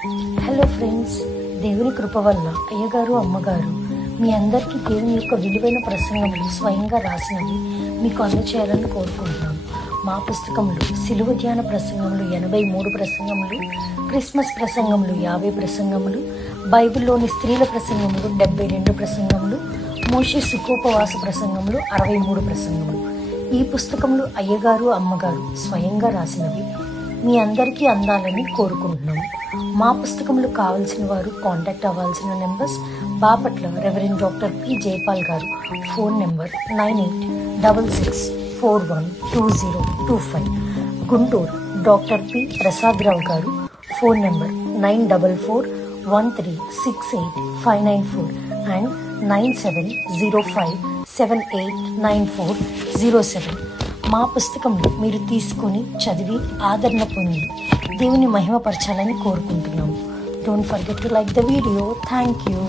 Hello friends, దేవుని కృప వల్ల అయ్యగారు అమ్మగారు మీ అందరికీ దేవుని యొక్క విలువైన ప్రసంగములు స్వయంగా రాసినవి మీకు అందచేయాలని కోరుకుంటున్నాను. మా పుస్తకంలో సిలువ ధ్యాన ప్రసంగములు 83 ప్రసంగములు, క్రిస్మస్ ప్రసంగములు 50 ప్రసంగములు, బైబిల్లోని స్త్రీల ప్రసంగములు 72 ప్రసంగములు, మోషే సుఖోపవాస ప్రసంగములు 63 ప్రసంగములు. ఈ పుస్తకములు అయ్యగారు అమ్మగారు స్వయంగా రాసినవి మీ అందరికీ అందాలని కోరుకుంటున్నాము. మా పుస్తకములు కావాల్సిన వారు కాంటాక్ట్ అవ్వాల్సిన numbers: Bapatla reverend doctor P Jayapal garu, phone number 9866412025. Guntur doctor P Prasadarao garu, phone number 9413685994 and 9705789407. మా పుస్తకంలో మీరు తీసుకొని చదివి ఆదరణ పొంది దేవుని మహిమపరచాలని కోరుకుంటున్నాము. Don't forget to like the video. Thank you.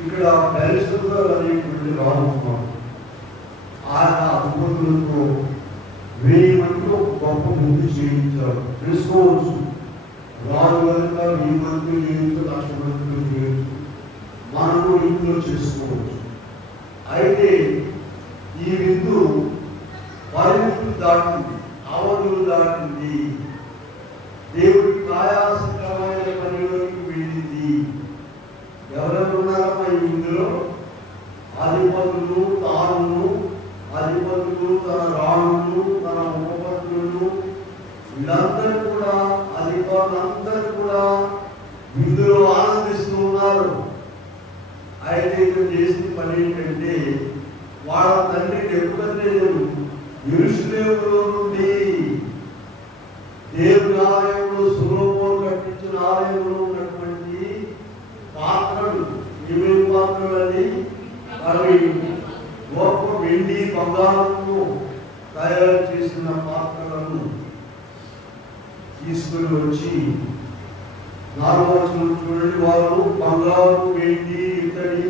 ఇక్కడ పరిస్థితులు అనేటువంటి రాను ఆయన అద్భుతులతో 1000 మందితో గొప్ప ముందు చేయించారు. తెలుసుకోవచ్చు, రాజు కనుక 1000 మంది చేయొచ్చు, 1,00,000 మందితో చేయొచ్చు, మనము ఇంట్లో చేసుకోవచ్చు. అయితే ఈ విందు పరిమితులు దాటింది, అవధులు దాటింది, దేవుడి ప్రయాసకరమైన పనిలోకి వెళ్ళింది. ఎవరెవరు ఉన్నారమ్మా ఈ విందులో? అధిపతులు, తాను అయితే వాళ్ళ తండ్రి నెబుకద్నెజరు యెరూషలేములో నుండి దేవుని ఆలయంలో సొలొమోను కట్టించిన ఆలయంలో ఉన్నటువంటి పాత్రలు ఏమేమి పాత్రలని అవి గొప్ప వెండి బంగారంతో తయారు చేసిన పాత్రలను తీసుకుని వచ్చి 4వ వచనం చూడండి. వారు బంగారు, వెండి, ఇత్తడి,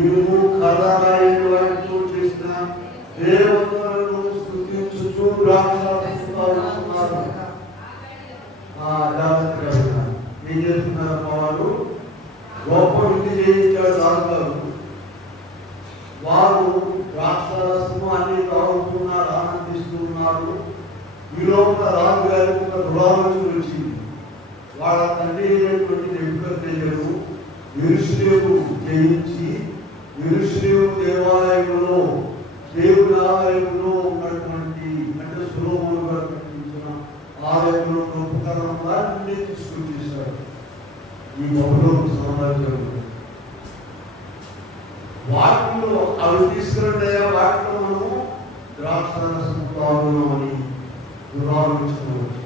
ఇనుము, కర్రరాయి వాటితో చేసిన దేవతలను స్తుతించుచు ద్రాక్షారసమున్నారు. ఏం చేస్తున్నారు వారు? గొప్ప విందు చేయించాడు రాజుగారు. వారు ద్రాక్షారసము అన్ని తాగుతున్నారు, ఆనందిస్తున్నారు. ఈలోపల రాజుగారికి ఒక దురాలోచన వచ్చింది. వాళ్ళ తండ్రి అయినటువంటి నెబుకద్నెజరు యెరూషలేము జయించి యెరూషలేము దేవాలయంలో దేవుని ఆలయంలో ఉన్నటువంటి అంటే సొలొమోను గారు కట్టించిన ఆలయంలో ఉపకరణాలన్నీ తీసుకుని చేశారు. ఈ బబులోను సామ్రాజ్యంలో వాటిలో అవి తీసుకురండి, వాటిలో మనము ద్రాక్షారసం తాగుదామని దురాలోచించవచ్చు.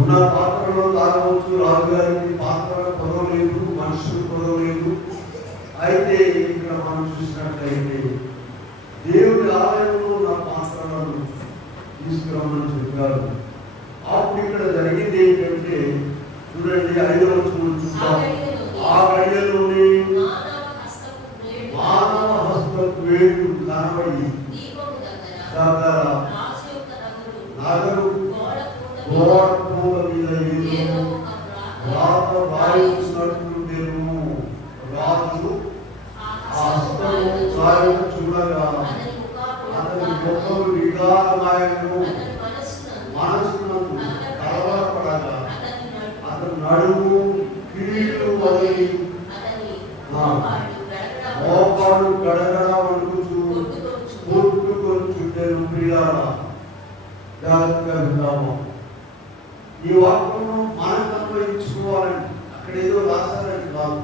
ఉన్న పాత్రలో తాగవచ్చు. రాజుగారికి పాత్ర కొరవలేదు, మనుషులు కొరవలేదు. అయితే ఇక్కడ మనం చూసినట్లయితే దేవుడి ఆలయంలో ఉన్న పాత్రలను తీసుకురమ్మని చెప్పారు. అప్పుడు ఇక్కడ జరిగింది ఏంటంటే చూడండి, 5వ వచనం చూద్దాం. ఆ గడియలోనే మానవ హస్తపు వేలు కనబడి దగ్గర నగరు గోడ మీద రాత రాయించినట్లుండేను. రాజు ఆ హస్తము రాయను చూడగా అతని ముఖము వికారమాయను, మనస్సునందు కలవరపడగా అతని నడుము కీళ్ళు వదిలి మోకాళ్ళు గడగడ వణుకుచు కొట్టుకొచ్చుండెను. ప్రియులారా, జాగ్రత్తగా విందాము. ఈ వాక్యము మనకు అన్వయించుకోవాలండి. అక్కడ ఏదో రాశారండి కాదు.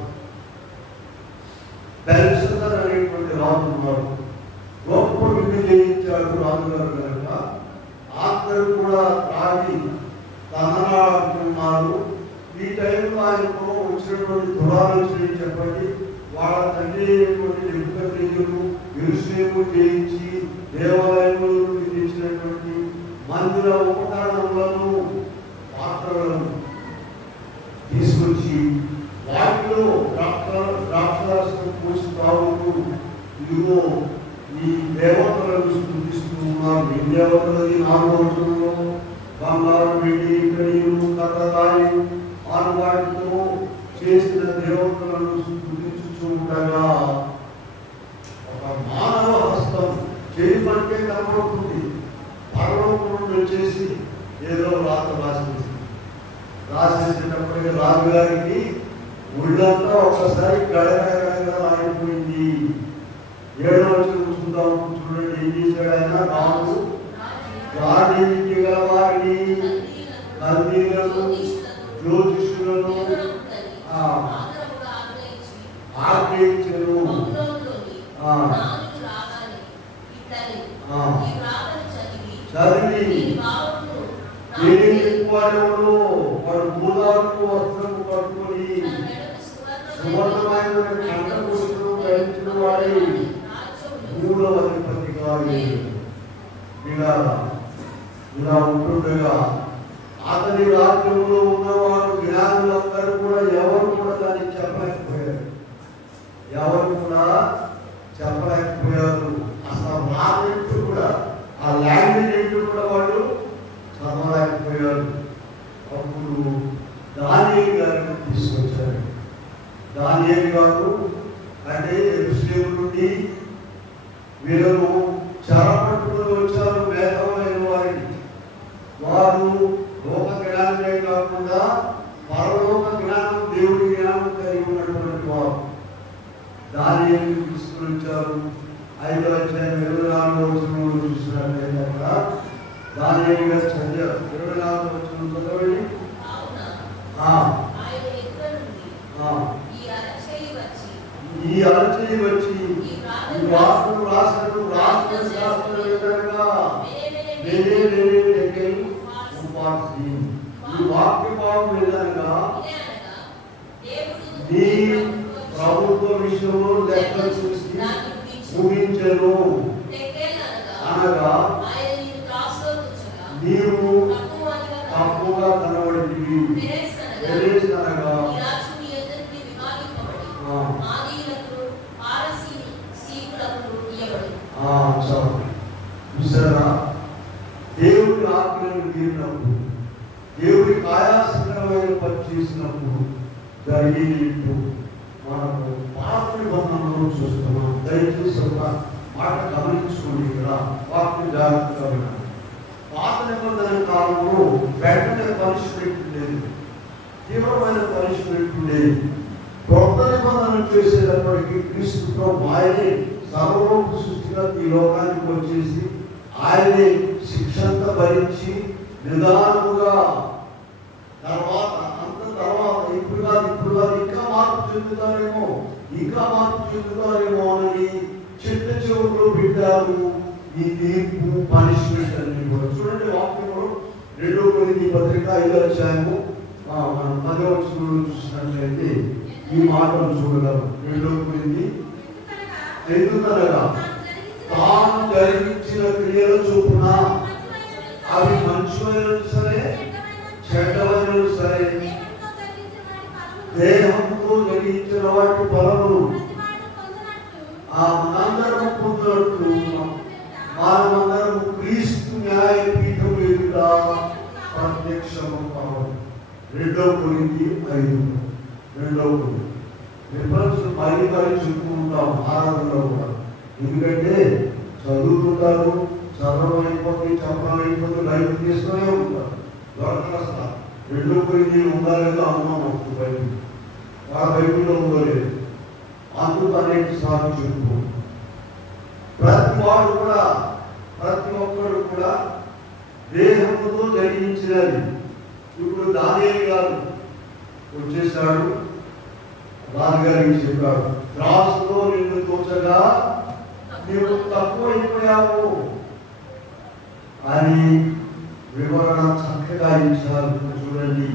బెల్షస్సర్ అనేటువంటి రాజు ఉన్నారు. గొప్ప విందు చేయించాడు రాజుగారు కనుక అందరూ కూడా త్రాగి తనలాడుతున్నారు. ఈ టైంలో ఆయనకు వచ్చినటువంటి దురాలోచన చెప్పండి. వాళ్ళ తండ్రి అయినటువంటి నెబుకద్నెజరు యెరూషలేము జయించి దేవాలయంలో నుండి తెచ్చినటువంటి మందిర ఉపకరణములను, పాత్రలను తీసుకొచ్చి వాటిలో ద్రాక్షారసం పోసి తాగుతూ ఇదిగో ఈ దేవతలను స్తుతిస్తూ ఉన్నారు. ఈ దేవతలది 4వ వచనంలో బంగారు, వెండి, ఇత్తడి, కర్రరాయి ఆరు వాటితో చేసిన దేవతలను స్తుతించుచూ ఉండగా ఒక మానవ హస్తం చేయి పట్టే కనబడుతుంది. పరలోకం నుండి వచ్చేసి ఏదో రాత రాసేసేటప్పటికి రాజుగారికి ఒళ్ళంతా ఒకసారి గడగడగడగా ఆగిపోయింది. 7వ వచనం చూద్దాం. చూడండి, ఏం చేశాడు ఆయన? రాజు గాడికి గల వారిని, కల్దీయులను, జ్యోతిష్యులను ఆగ్రహించను. చదివి వాడెవడు? వాడు మూలాలకు వస్త్రము పట్టుకొని సువర్ణమైన కంఠపుష్పము ధరించిన వాడి 3వ అధిపతిగా ఇలా ఉంటుండగా అతని రాజ్యంలో ఉన్నవారు జ్ఞానులందరూ కూడా ఎవరు కూడా దాన్ని చెప్పలేకపోయారు. అసలు రాజు కూడా ఆ లాంగ్వేజ్ ఏంటో కూడా వాళ్ళు చదవలేకపోయారు. అప్పుడు దానియేలు గారిని తీసుకొచ్చారు. దానియేలు గారు అంటే యెరూషలేము నుండి వీళ్ళను చెరపట్టుకుని వచ్చారు. మేధావులైన వారిని వారు లోక జ్ఞానమే కాకుండా పరలోక జ్ఞానం, దేవుడి జ్ఞానం కలిగి ఉన్నటువంటి వారు దానియేలు తీసుకుని వచ్చారు. 5వ అధ్యాయం 24వ వచనంలో చూసినట్లయితే అక్కడ దానియేలు గారు చదివారు. 24వ వచనం చదవండి. ఈ ఈ అరచేయి వచ్చి ఈ వాక్యం రాసినట్టు రాసిన శాస్త్రవేత్తలుగా వేరే వేరే దగ్గర ఉపాధి ఈ వాక్య భావం ఏదనగా నీ ప్రభుత్వ విషయంలో లెక్క చూసి ముగించను అనగా నీవు తప్పుగా కనబడి అనగా చూసారా, దేవుడి ఆజ్ఞలను మీరినప్పుడు, దేవుడి కాయాసకరమైన పని చేసినప్పుడు జరిగేంటూ మనకు పాత నిబంధనలో చూస్తున్నాం. దయచేసి ఒక మాట గమనించుకోండి. ఇక్కడ వాక్యం జాగ్రత్తగా వినాలి. పాత నిబంధన కాలంలో వెంటనే పనిష్మెంట్ లేదు, తీవ్రమైన పనిష్మెంట్ లేదు. కొత్త నిబంధన చేసేటప్పటికీ క్రీస్తుతో ఆయనే సర్వలోక సృష్టిగా ఈ లోకానికి వచ్చేసి ఆయనే శిక్షంతా భరించి నిదానముగా తర్వాత ఇప్పుడు కాదు ఇంకా మార్పు చెందుతారేమో అని చిట్ట చివరిలో పెట్టారు ఈ తీర్పు పనిష్మెంట్ అన్ని కూడా. చూడండి వాక్యంలో 2 కొరింథీ పత్రిక 5వ అధ్యాయము మనం 10వ వచనంలో చూసినట్లయితే ఈ మాటను చూడగలం. 2 కొరింథీ ఎందుకనగా తాను జరిగించిన క్రియల చొప్పున అవి మంచివైన సరే చెడ్డవైన సరే దేహంతో జరిగించిన వాటి ఫలములు మనందరము పొందినట్లు మనమందరము క్రీస్తు న్యాయపీఠం ఎదుట ప్రత్యక్షము కావాలి. 2 కొరింథీ 5 రిఫరెన్స్ మరీ చెప్తూ ఉంటాం ఆరాధనలో కూడా. ఎందుకంటే చదువుతుంటారు, చదవడం అయిపోతుంది, చెప్పడం అయిపోతుంది, లైఫ్ తీసుకునే ఉంటారు. దొరకస్తా 2 కొరింథీ ఉండాలేదో అనుమానం వస్తుంది. బైబిల్లో ఉందో లేదు, అందుకు అనేక సార్లు చెప్తూ ప్రతి ఒక్కరు కూడా దేహంతో జరిగించినది. ఇప్పుడు దానియేలు గారు వచ్చేసాడు, రాజుగారికి చెప్పాడు, త్రాసులో నిన్ను తోచగా నీవు తక్కువైపోయావు అని వివరణ చక్కగా ఇచ్చారు. చూడండి,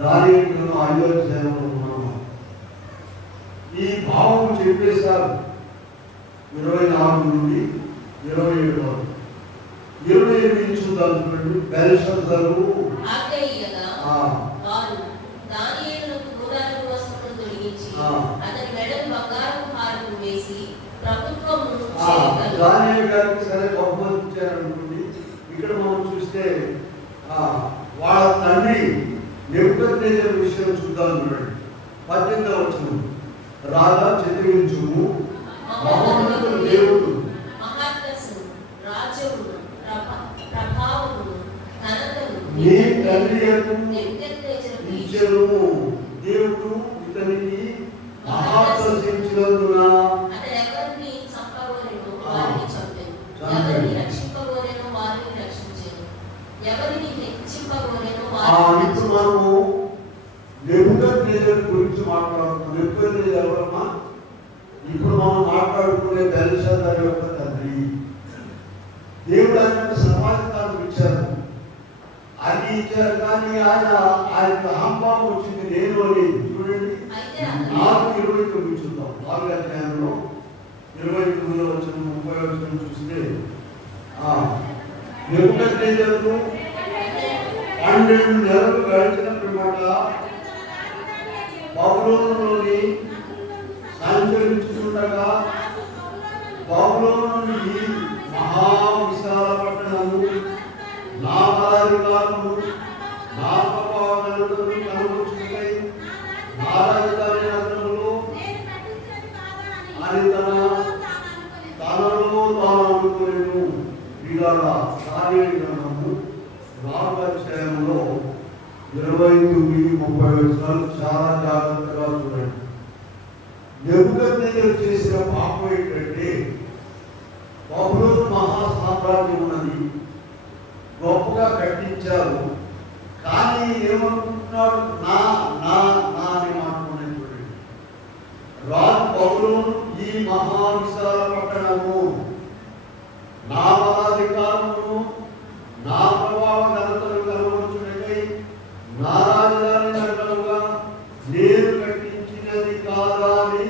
దానియేలు 5వ అధ్యాయంలో ఉన్నాము. ఈ భావం చెప్పేశారు 24 నుండి 27 వరకు. 28 చూద్దాం. చూడండి, బెల్షస్సరు దానియేలు గారికి సరే బహుమతించారనుకోండి. ఇక్కడ మనం చూస్తే వాళ్ళ తండ్రి నెబుకద్నెజరు విషయం చూద్దాం. చూడండి, 18వ వచనం, రాజా చిత్రించుము మహోన్నతుడు దేవుడు నీ తండ్రి ఇచ్చెను. దేవుడు ఇతనికి మహాప్రశంసినందున ఇప్పుడు మనము నెబుకద్నెజరు గురించి మాట్లాడుతున్నాం. నెబుకద్నెజరు ఎవరమ్మా? ఇప్పుడు మనం మాట్లాడుకునే బెల్షస్సరు యొక్క తండ్రి. దేవుడు ఆయనకు సమాధికారం ఇచ్చారు, అది ఇచ్చారు. కానీ ఆయన అహంభావం వచ్చింది, నేను అనేది. చూడండి, 4:29 చూద్దాం. 4వ అధ్యాయంలో 29వ వచనం 30వ వచనం చూస్తే నెబుకద్నెజరు 12 నెలలు గడిచిన పిమ్మట బబులోనులోని సంచరించుతుండగా బబులోను నుండి మహా విశాల పట్టణము నా బలాధికారము నా ప్రభావాలను కనుగొచ్చుకుంటాయి, నా రాజధాని నగరంలో అని తనలో తాను అనుకోలేను. వీళ్ళ దానియేలు గ్రంథము 4వ అధ్యాయంలో 29-30 వచనాలు చాలా జాగ్రత్తగా చూడండి. నెబుకద్నెజరు చేసిన పాపం ఏంటంటే, బబులోను మహా సామ్రాజ్యం ఉన్నది, గొప్పగా కట్టించారు. కానీ ఏమనుకుంటున్నాడు? నా నా నా అని మాట్లాడుకునే చూడండి. రాజు బబులోను ఈ మహావిశాల పట్టణము నా బలాధికారమును నా ప్రభావ ఘనతలు కనబడుచున్నకై నా రాజధాని నగరముగా నేను కట్టించినది కాదా అని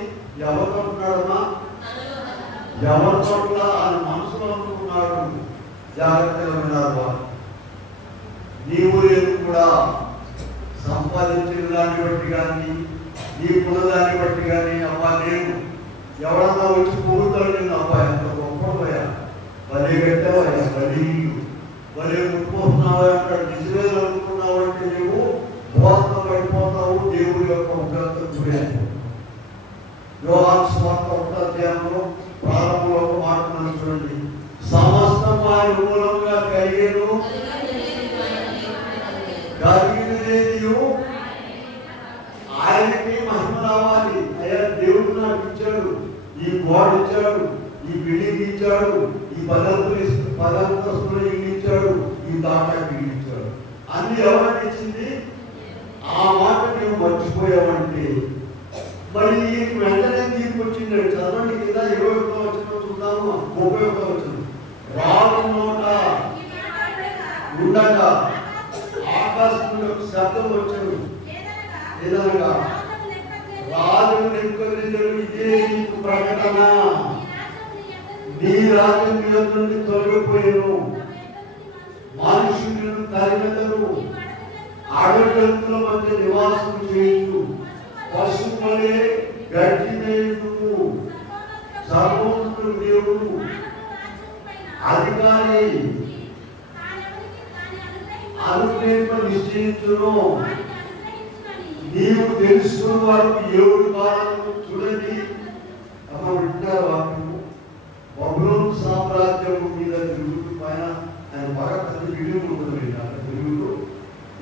ఎవరున్నాడమ్మా? ఎవరి చోట్ల ఆయన మనసులో అనుకున్నాడు. జాగ్రత్తగా విన్నారు వారు. నీవు నేను కూడా సంపాదించిన దాన్ని బట్టి కానీ నీకున్న దాన్ని బట్టి కానీ అబ్బా నేను ఎవరన్నా వచ్చి పొగుతాడు నేను అబ్బా ఎంత గొప్పపోయా భలే కట్టావయ్యా బలి భలే ముట్టుకుంటున్నావా అంటాడు. నిజమే అనుకున్నావు అంటే నీవు బోధన పడిపోతావు. దేవుడి యొక్క ఉగ్రతకు గురయ్యావు. యోహాను సువార్త 1వ అధ్యాయంలో ప్రారంభంలో ఒక మాట చూడండి. సమస్తం ఆయన మూలంగా కలిగేను, కలిగినదేది ఆయనకి మహిమ రావాలి. అయ్యా దేవుడు నాకు ఇచ్చాడు, ఈ గోడ ఇచ్చాడు, ఈ బిల్డింగ్ ఇచ్చాడు, ఈ పదంతస్తులు ఇల్లు ఇచ్చాడు, ఈ దాటాకి ఇల్లు ఇచ్చాడు. అన్ని ఎవరికి ఇచ్చింది? ఆ మాట మేము మర్చిపోయామంటే మరి వెంటనే తీసుకొచ్చింది. చదవండి కింద 21వ వచనం చూద్దాము. 31వ వచనం. రాజు నోట ఉండగా ఆకాశంలో శబ్దం వచ్చాడు. ఏదనగా రాజు నెప్పుకొనేవాడు, ఇదే నీకు ప్రకటన, నీ రాజ్యం నీ యొద్ద నుండి తొలగిపోయాను, మనుషులను తరిమెదరు, అడవుల మధ్య నివాసం చేయు, పశువులే గడ్డి మేయుటకు సర్వోన్నతుడు దేవుడు అధికారి అనుగ్రహింప నిశ్చయించును. నీవు తెలుసుకున్న వారికి 7 కాలాలను చూడండి. అమ్మ వింటారు వాక్యము. బబులోను సామ్రాజ్యము మీద తిరుగుతూ పైన ఆయన బాగా పెద్ద బిల్డింగ్ ఉంటుంది తిరుగుతూ.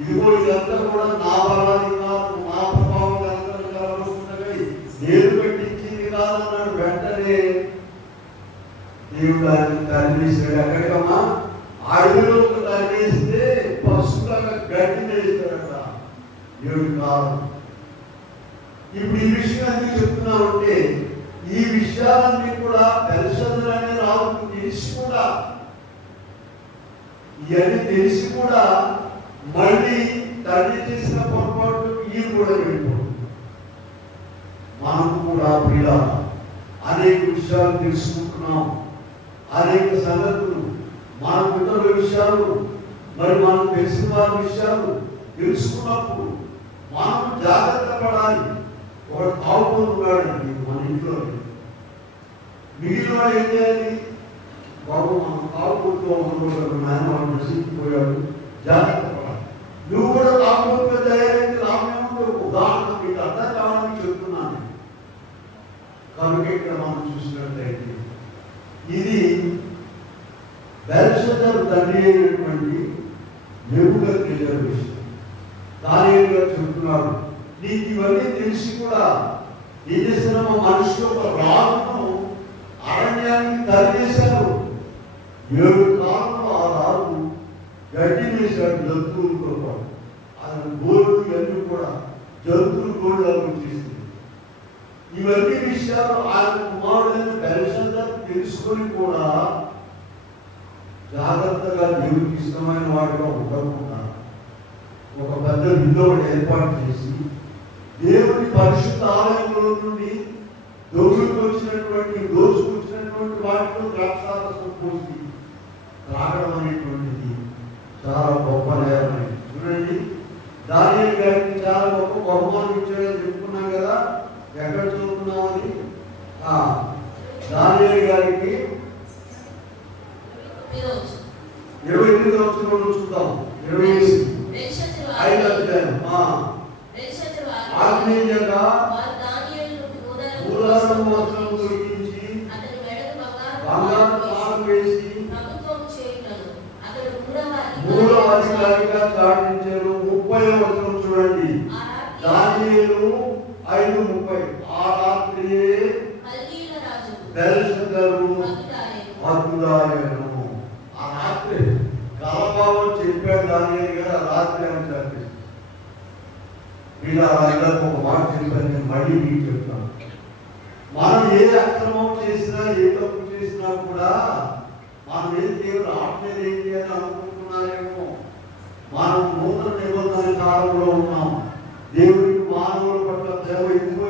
ఇదిగో ఇదంతా కూడా నా బలాన్ని కాదు, నా ప్రభావం కలగలుగుతున్నవి, నేను పెట్టించింది కాదన్నాడు. వెంటనే దేవుడు ఆయన తరిమేశాడు. ఎక్కడికమ్మా? అడవిలోకి తరిమేస్తే పశువులుగా గడ్డి వేస్తాడట 7 కాలం. ఇప్పుడు ఈ విషయం ఎందుకు చెప్తున్నామంటే ఈ విషయాలన్నీ కూడా బెల్షస్సర్ అనే రాజుకు తెలిసి కూడా, ఇవన్నీ తెలిసి కూడా మళ్ళీ తండ్రి చేసిన పొరపాటు ఈ కూడా వెళ్ళిపోతుంది. మనకు కూడా ప్రియ అనేక విషయాలు తెలుసుకుంటున్నాం, అనేక సంగతులు, మన పిల్లల విషయాలు, మరి మనం తెలిసిన వారి విషయాలు తెలుసుకున్నప్పుడు మనం జాగ్రత్త పడాలి. ఒక తాగుతున్నాడండి మన ఇంట్లో, మిగిలిన వాడు ఏం చేయాలి? బాబు మనం తాగుతూ నాయన వాడు నశించిపోయాడు, జాగ్రత్త పడాలి. నువ్వు కూడా తాగుతూ తయారైతే రామేమో ఉదాహరణ మీకు అర్థం కావాలని చెప్తున్నాను. కనుక ఇక్కడ మనం చూసినట్లయితే ఇది బెల్షస్సర్ తండ్రి అయినటువంటి నెబుకద్నెజరు విషయం. దానియేలు గారు చెప్తున్నాడు, నీకు ఇవన్నీ తెలిసి కూడా ఏం చేస్తున్నామో మనిషి యొక్క రాజును అరణ్యానికి తరివేశారు. 7 కాలంలో ఆ రాజు గడ్డి వేశాడు జంతువులతో పాటు. ఆయన గోళ్ళు ఇవన్నీ కూడా జంతువులు గోళ్ళు చేసింది. ఇవన్నీ విషయాలు ఆయన కుమారుడైన బెల్షస్సర్ తెలుసుకొని కూడా జాగ్రత్తగా దేవుడికి ఇష్టమైన వాడిగా ఉండకుండా ఒక పెద్ద విండో ఏర్పాటు చేసి దేవుడి పరిశుద్ధ ఆలయంలో నుండి దోచుకొచ్చినటువంటి వాటిలో ద్రాక్షారసం పోసి త్రాగడం అనేటువంటిది చాలా గొప్ప నేరం. చూడండి, దానియేలు గారికి చాలా గొప్ప బహుమానం ఇచ్చాడని చెప్పుకున్నాం కదా. ఎక్కడ చదువుకున్నామని? దానియేలు గారికి 28వ వచనంలో చూద్దాం. 25వ అధ్యాయం. ఆగ్నేయంగా మూలారం వస్త్రం తొలగించి బంగారు తాళం వేసి 3వ అధికారిగా చాటించారు. 30వ వచనం చూడండి. దానియేలు 5:30. ఆ రాత్రి బెల్షస్సరు అద్భుతాయను. ఆ రాత్రి కలభావం చెప్పాడు దానియేలు గారు. ఆ రాత్రి అని చెప్పేసి ఇలా అందరికి ఒక మాట చెప్పాను. నేను మళ్ళీ మీకు చెప్తాను. మనం ఏ అక్రమం చేసినా ఏ తప్పు చేసినా కూడా మనం ఏం దేవుడు ఆటలేదు ఏంటి అని అనుకుంటున్నారేమో. మనం నూతన నిబంధన కాలంలో ఉన్నాం. దేవుడికి మానవుల పట్ల ప్రేమ ఎక్కువ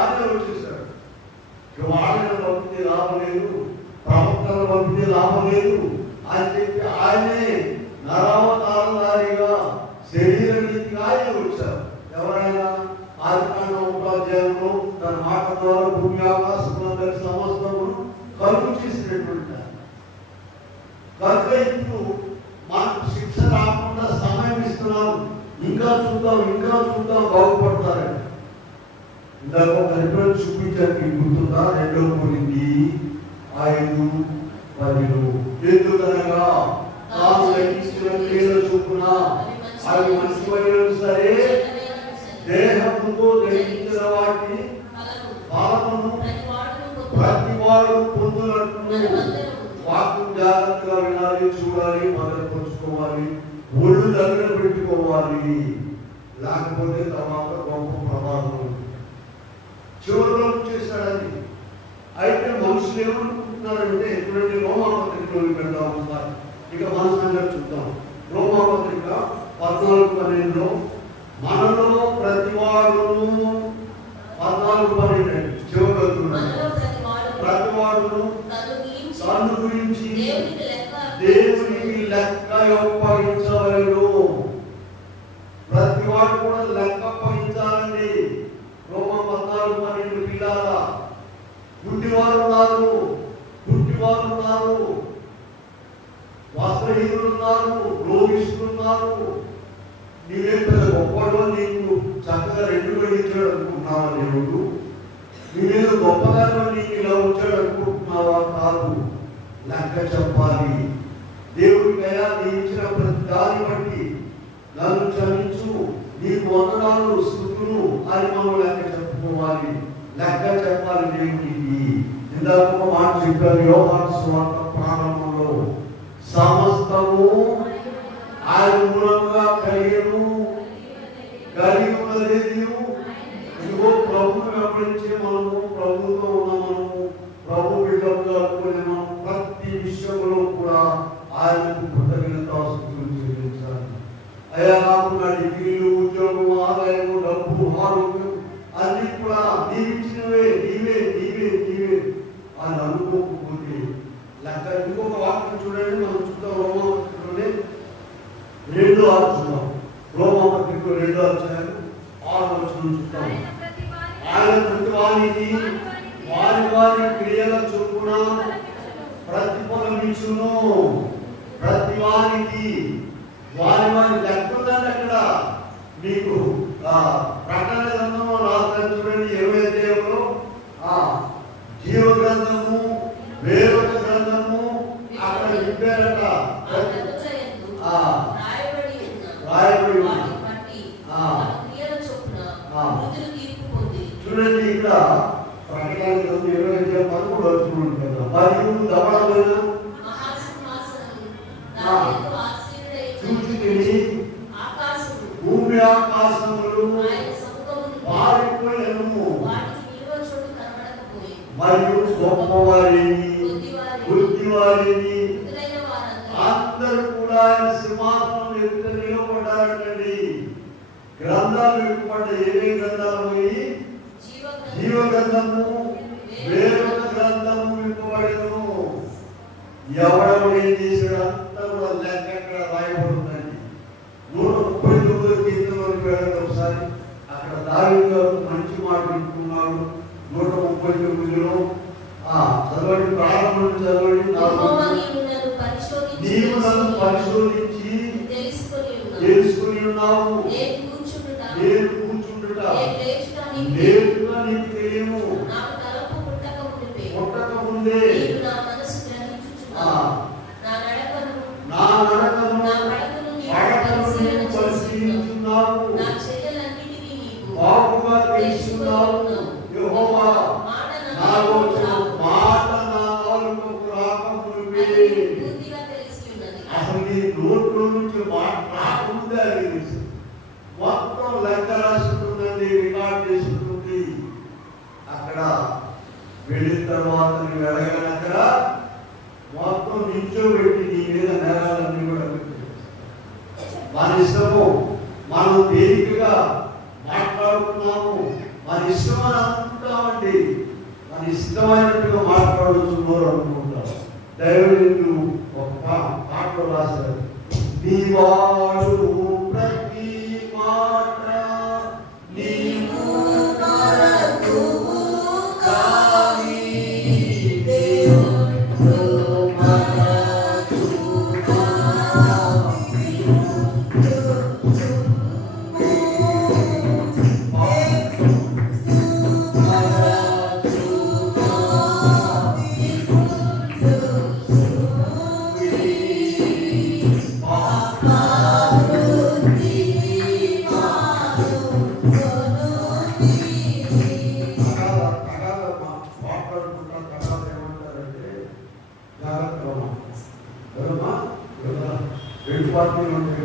ఆయనే వచ్చేసాడు. వాళ్ళని పంపితే లాభం లేదు, ప్రవక్తలను పంపితే లాభం లేదు అని చెప్పి ఆయనే నరావతారధారిగా శరీర రీతిగా ఆయన వచ్చారు. ఎవరైనా ఆదికాండ 1వ అధ్యాయంలో తన మాట ద్వారా భూమి ఆకాశంలో సమస్తమును కలుగు చేసినటువంటి కనుక ఇప్పుడు మనకు శిక్ష రాకుండా సమయం ఇస్తున్నాం. ఇంకా చూద్దాం బాగుపడతారండి. ఇందాక ఒక రిఫరెన్స్ చూపించారు, గుర్తుందా? 2 కొరింథీ 5:10 ఎందుకనగా తాను లెక్కించిన క్రియల చొప్పున అవి మంచివైనా సరే దేహముతో గ్రహించిన వాటి ఫలమును ప్రతివాడు పొందునట్లు వాక్యం జాగ్రత్తగా వినాలి, చూడాలి, మొదలుపరుచుకోవాలి, ఒళ్ళు దగ్గర పెట్టుకోవాలి. లేకపోతే తర్వాత గొప్ప ప్రమాదం చివరిలో చేశాడని. అయితే మనుషులు ఏమనుకుంటున్నారంటే ఎటువంటి రోమాపత్రికలోకి వెళ్దాం ఒకసారి. ఇక మన సంగతి చూద్దాం. రోమాపత్రిక 14:12 మనలో ప్రతివాడును 14:12 చివరిలో ప్రతివాడును తను గురించి దేవునికి లెక్క అప్పగించవలెను. ప్రతివాడు కూడా లెక్క అప్పగించాలండి. రోమా 14:12 పిల్లారా, గుడ్డివారు ఉన్నారు, గుడ్డివారు ఉన్నారు, వస్త్రహీనులు ఉన్నారు, రోగిస్తులు ఉన్నారు. నీవేం పెద్ద గొప్పలో నీకు చక్కగా 2 ఇచ్చాడు అనుకుంటున్నావా? దేవుడు నీవేదో గొప్పగా నీకు ఇలా వచ్చాడు అనుకుంటున్నావా? కాదు, లెక్క చెప్పాలి. దేవుడికైనా నీ ఇచ్చిన ప్రతి దాన్ని బట్టి నన్ను క్షమించు, నీకు వందనాలు స్తుతులు అని మనం లెక్క చెప్పుకోవాలి. లెక్క చెప్పాలి దేవుడికి. ఇందాక ఒక మాట చెప్పారు యోహాను సువార్త ప్రారంభంలో, సమస్తము ఆయన మూలంగా కలిగి ఉన్నది. ఇదిగో ప్రభువును వెంబడించే మనము, ప్రభువుతో ఉన్న మనము, ప్రభు బిడ్డలుగా అనుకునే మనం ప్రతి విషయంలో కూడా ఆయనకు కృతజ్ఞతాస్తుతులు చెల్లించాలి. అయ్యా, నాకు నా డిగ్రీలు, ఉద్యోగం, ఆదాయము, డబ్బు, ఆరోగ్యం అన్ని కూడా నీవిచ్చినవే, నీవే అని అనుకోకపోతే లెక్క. ఇంకొక వాక్యం చూడండి, మనం చూద్దాం. రోమాపత్రికలోనే 2వ అధ్యాయం, రోమాపత్రిక 2వ అధ్యాయం 6వ వచనం చూద్దాం. ఆయన ప్రతి వారికి వారి క్రియల చొప్పున ప్రతిఫలమిచ్చును. ప్రతి వారికి వారి లెక్క ఉందండి. అక్కడ మీకు ప్రకటన గ్రంథంలో రాస్తాను చూడండి, 20వ అధ్యాయంలో జీవ గ్రంథము, వేరొక గ్రంథము అక్కడ విప్పారట, రాయబడి చూడండి. ఇక్కడ ప్రకటన గ్రంథం 20వ అధ్యాయం 13వ వచనం కదా, మరియు దవడమైన చూచి భూమి ఆకాశములు పారిపోయాను, మరియు గొప్పవారిని బుద్ధివారిని అందరూ కూడా ఆయన సింహాసనం ఎదుట నిలబడ్డారండి. గ్రంథాలు విప్పబడ్డ ఏవే గ్రంథాలు పోయి జీవ గ్రంథము, వేరొక గ్రంథము విప్పబడను. ఎవడెవడు ఏం చేశాడు అంతా కూడా లెక్క ఎక్కడ రాయబడుతుందండి. 139వ కీర్తనలోకి వెళ్ళండి ఒకసారి. అక్కడ దావీదు గారు మంచి మాట వింటున్నాడు. 139లో చదవండి, ప్రారంభం చదవండి. నీవు నన్ను పరిశోధించి తెలుసుకుని ఉన్నావు, నేను కూర్చుంటుట లేటుగా నీకు తెలియము, పుట్టక ముందే నా నడకను పడకను పరిశీలించున్నావు, బాగుగా తెలుసుకున్నావు. యెహోవా నాలో మాట నా నాలుకకు రాకమునుపే, అసలు నీ నోట్లో నుంచి మాట రాకముందే అది తెలుసు. మొత్తం లెక్క రాసి వెళ్ళిన తర్వాత నువ్వు ఎడగనక్కడ మొత్తం నిల్చోబెట్టి నీ మీద నేరాలన్నీ కూడా మన ఇష్టము. మనం తేలికగా మాట్లాడుతున్నాము, మన ఇష్టం అని అనుకుంటామండి. మన ఇష్టమైనట్టుగా మాట్లాడుతున్నారు అనుకుంటాం. దైవజనులు ఒక పాటలో రాశారు, నీ వాడు ప్రతి మాట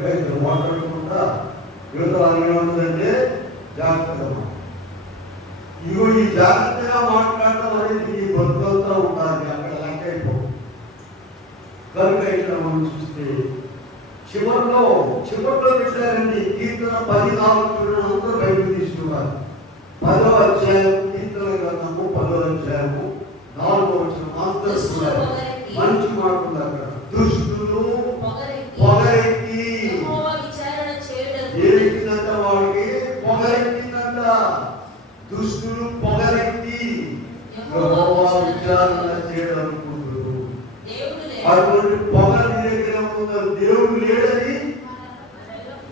నీవు మాట్లాడుకుంటా యువతలు ఏముందంటే జాగ్రత్తగా. ఇగో ఈ జాగ్రత్తగా మాట్లాడటం అనేది ఈ బతుకంతా ఉండాలి, అక్కడ లెక్క అయిపోవు. కనుక ఇక్కడ మనం చూస్తే చివరిలో పెట్టారండి కీర్తన 14 అందరూ బయటకు తీసుకున్నారు. 10వ అధ్యాయం కీర్తన గ్రంథము 10వ అధ్యాయము 4వ వచనం అందరూ మంచి మాటలు అక్కడ. దుష్టులు పొగరెక్కి ఏమిటిందంట, వాడికి పొగరెక్కిందంట. దుష్టులు పొగరెక్కి యెహోవా విచారణ చేయడనుకుంటారు. అటువంటి పొగరి దగ్గర ఉన్నారు. దేవుడు లేడని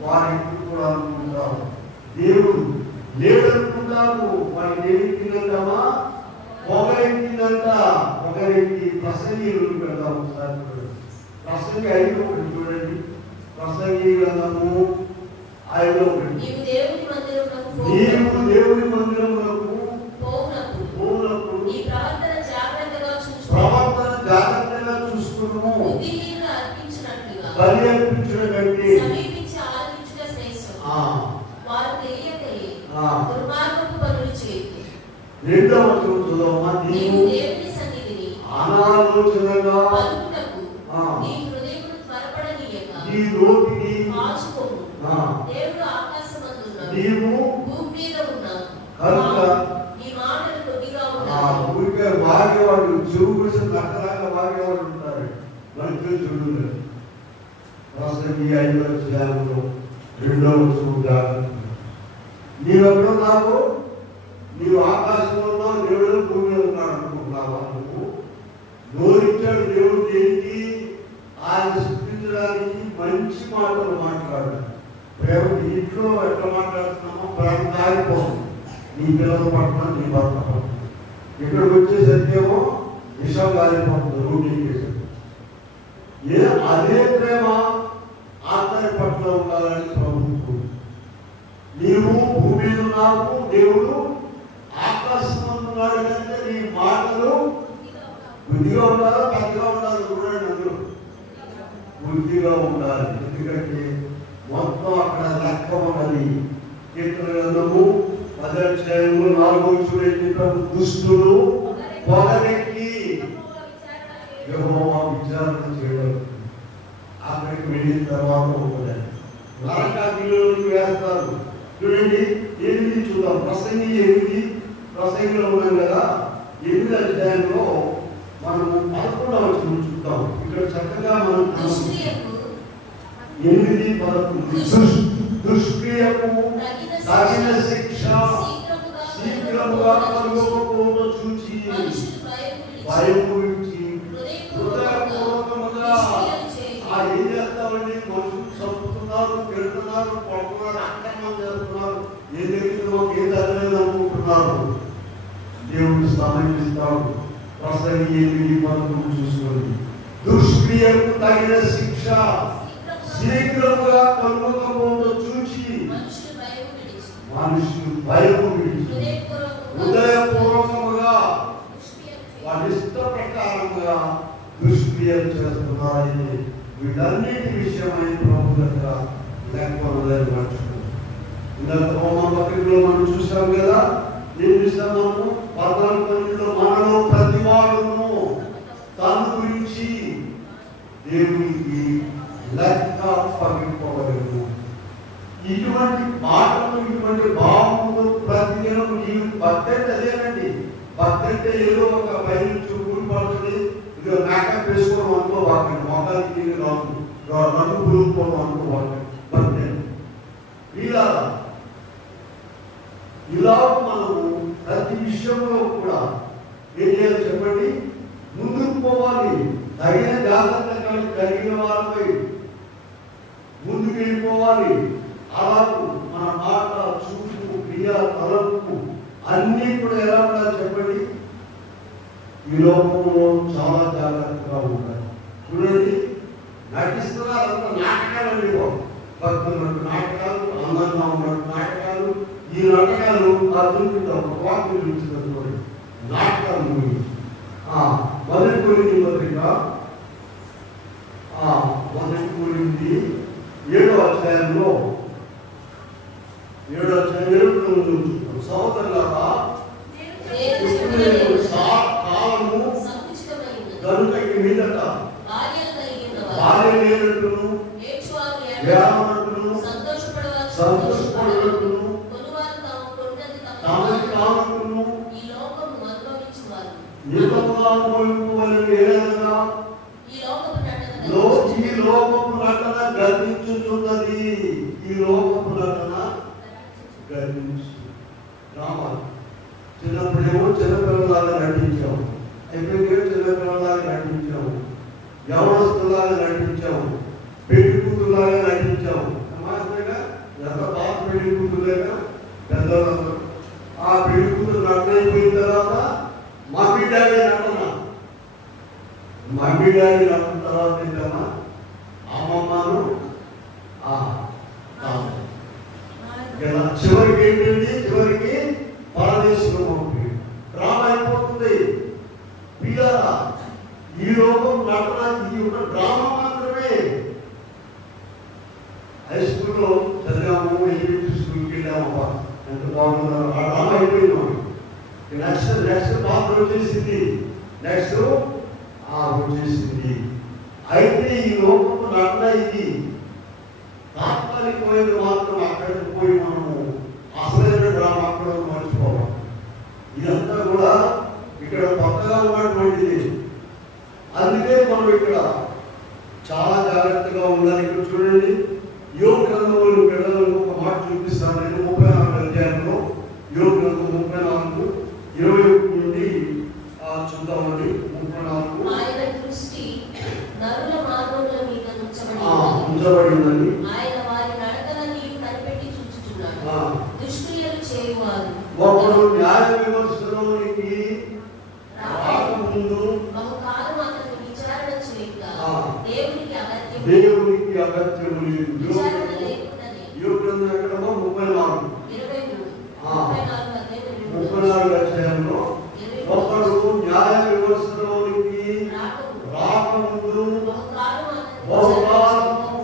వారికి కూడా అనుకుంటారు. దేవుడు లేడనుకుంటారు. వాడికి ఏమిటిందంటమా, పొగరెక్కిందంట. పొగరెక్కి ప్రసంగిలు పెడదాం ఒకసారి. ప్రసంగి 5:1 చూడండి. ప్రసంగి గ్రంథము 5:1, నీవు దేవుని మందిరములకు పోవునప్పుడు నీ ప్రవర్తన జాగ్రత్తగా చూసుకును. బలి అర్పించుట కంటే రెండవ వచనం చదవమా. నీవు అనాలోచనగా నీ నోటిని నీవు కనుక ఊరికే వాగేవాడు, చెవు కోసం నక్కలాగా వాగేవాడు ఉంటారు. మనుషులు చూడలేదు. ప్రసంగి 5వ అధ్యాయంలో 2వ వచనం జాగ్రత్త. నీవెక్కడున్నావు? నీవు ఆకాశంలో ఉన్నావు, దేవుడు భూమి మీద ఉన్నాడు అనుకుంటున్నావా? నువ్వు నోరించాడు దేవుడు దేనికి? ఆయన సృష్టించడానికి మంచి మాటలు మాట్లాడు. ప్రేమ ఇంట్లో ఎట్లా మాట్లాడుతున్నామో ప్రేమ కాలిపోతుంది. నీ పిల్లల పట్ల, నీ భర్త పట్ల. ఇక్కడికి వచ్చేసరికేమో విషయం కాలిపోతుంది. రూటింగ్ అదే ప్రేమ ఆత్మ పట్ల ఉండాలని ప్రభుత్వం. నీవు భూమి మీద ఉన్నావు, దేవుడు ఆకాశం ఉన్నాడు. కంటే నీ మాటలు బుద్ధిగా ఉండాలి, పెద్దగా ఉండాలి. చూడండి, అందరూ బుద్ధిగా ఉండాలి. ఎందుకంటే మొత్తం అక్కడ లెక్క ఉన్నది. కీర్తన గ్రంథము 10వ అధ్యాయంలో 4వ వచనం, దుష్టులు పొగరెక్కి యెహోవా విచారణ చేయడం. అక్కడికి వెళ్ళిన తర్వాత ఉంటుంది నరకాగ్నిలోకి వేస్తారు. చూడండి 8 చూద్దాం. ప్రసంగి 8, ప్రసంగిలో ఉన్నాం కదా. 8వ అధ్యాయంలో మనము 11వ వచనం చూద్దాం. ఇక్కడ చక్కగా మనం 8:11 దుష్క్రియకు తగిన శిక్ష శీఘ్రముగా కలుగకపోవడం చూచి భయము విడిచి హృదయపూర్వకముగా ఏం చేస్తామండి? మనుషులు చంపుతున్నారు, పెడుతున్నారు, పడుతున్నారు, అక్రమం చేస్తున్నారు. ఏం జరిగింది మాకు ఏం జరగలేదు అనుకుంటున్నారు. దేవుడు సమర్పిస్తాడు. ప్రసంగి 8:11 చూసుకోండి. దుష్క్రియకు తగిన శిక్ష శీఘ్రముగా కలుగకపోవడం చూచి మనుషులు భయము విడిచి హృదయపూర్వకముగా వారి ఇష్ట ప్రకారంగా దుష్క్రియలు చేస్తున్నారని వీటన్నిటి విషయమై ప్రభు దగ్గర లేకపోవడానికి మర్చిపోయింది. ఇందాక హోమ పత్రికలో మనం చూసాం కదా. ఏం చూసాం? మనము 14 మనలో అంటే ఏదో ఒక పై నుంచి ఊరిపడుతుంది, ఇది మేకప్ వేసుకోవడం అనుకోవాలండి, మొక్కలకి రంగు పురుగుకోవడం అనుకోవాలి. ఇలా మనము ప్రతి విషయంలో కూడా ఏం చేయాలి చెప్పండి, ముందుకు పోవాలి. తగిన జాగ్రత్త కలిగిన వారిపై ముందుకు వెళ్ళిపోవాలి. అలా మన మాట, చూపు, క్రియ, తలంపు అన్నీ కూడా ఎలా ఉండాలి చెప్పండి, ఈ లోకంలో చాలా జాగ్రత్తగా ఉండాలి. చూడండి, నటిస్తున్నారు అంత నాటకాలు లేవు, భక్తులు నాటకాలు, అందంగా ఉన్నట్టు నాటకాలు. ఈ నాటకాలు అర్థం ఒక వాక్యం చూసినటువంటి నాటకాలు. మొదటి కొరింథీ పత్రిక 7వ అధ్యాయంలో 7 సహోదరులారా, కాలము కనుక ఈ మీదట భార్య లేనట్టును, వేరనట్టును, సంతోషపడనట్టును, తమకి తానును నిజముగా అనుభవింపవలెను. ఏదైనా ఈ లోకపు నటన గర్వించుతున్నది. ఈ లోకపు నటన గర్వించు. రామాలు చిన్నప్పుడేమో చిన్నపిల్లలాగా నటించాము, అయిపోయి చిన్నపిల్లలాగా నటించాము, యవనస్తులాగా నటించాము, పెళ్లి కూతురులాగా నటించాము. సమాజంగా ఎంత బాగా పెళ్లి కూతురులేక పెద్దలందరూ ఆ పెళ్లి కూతురు నటన అయిపోయిన తర్వాత మమ్మీ డాడీ నటన, మమ్మీ డాడీ నటన తర్వాత ఏంటమ్మా అమ్మమ్మను చివరికి ఏంటండి, చివరికి పరదేశం డ్రామా అయిపోతుంది. పిల్లరా, ఈ లోకం నటన ఇది ఒక డ్రామా మాత్రమే. హై స్కూల్లో చదివాము, ఎలిమెంటరీ స్కూల్కి వెళ్ళాము, ఎంత బాగున్నారు. ఆ డ్రామా అయిపోయింది. నెక్స్ట్ పాత్ర వచ్చేసింది, నెక్స్ట్ వచ్చేసింది. అయితే ఈ లోకము నటన ఇది తాత్కాలికమైనది మాత్రం. అక్కడికి పోయి మనము అసలైన డ్రామా అక్కడ మర్చిపోవాలి. ఇదంతా కూడా ఇక్కడ కొత్తగా ఉన్నటువంటిది. అందుకే మనం ఇక్కడ చాలా జాగ్రత్తగా ఉండాలి. ఇక్కడ చూడండి, యోగ గ్రంథంలో పిల్లలకు ఒక మాట చూపిస్తాను నేను. 34వ అధ్యాయంలో యోగ గ్రంథం 34:21 నుండి చూద్దామండి. 34 ఆయన దృష్టి నరుల మార్గముల మీద ఉంచబడిందని, ఆయన వారి నడకలని కనిపెట్టి చూచుచున్నాడు. దుష్క్రియలు చేయువారు ఒకడు న్యాయ విమర్శలోనికి రాకముందు బహుకాలం అతను విచారణ చేయగా దేవునికి అగత్యము లేదు. విచారణ లేకుండానే యోగ గ్రంథం ఎక్కడమో 34 అధ్యాయంలో ఒకడు న్యాయ విమర్శలోనికి రాకముందు బహుకాలము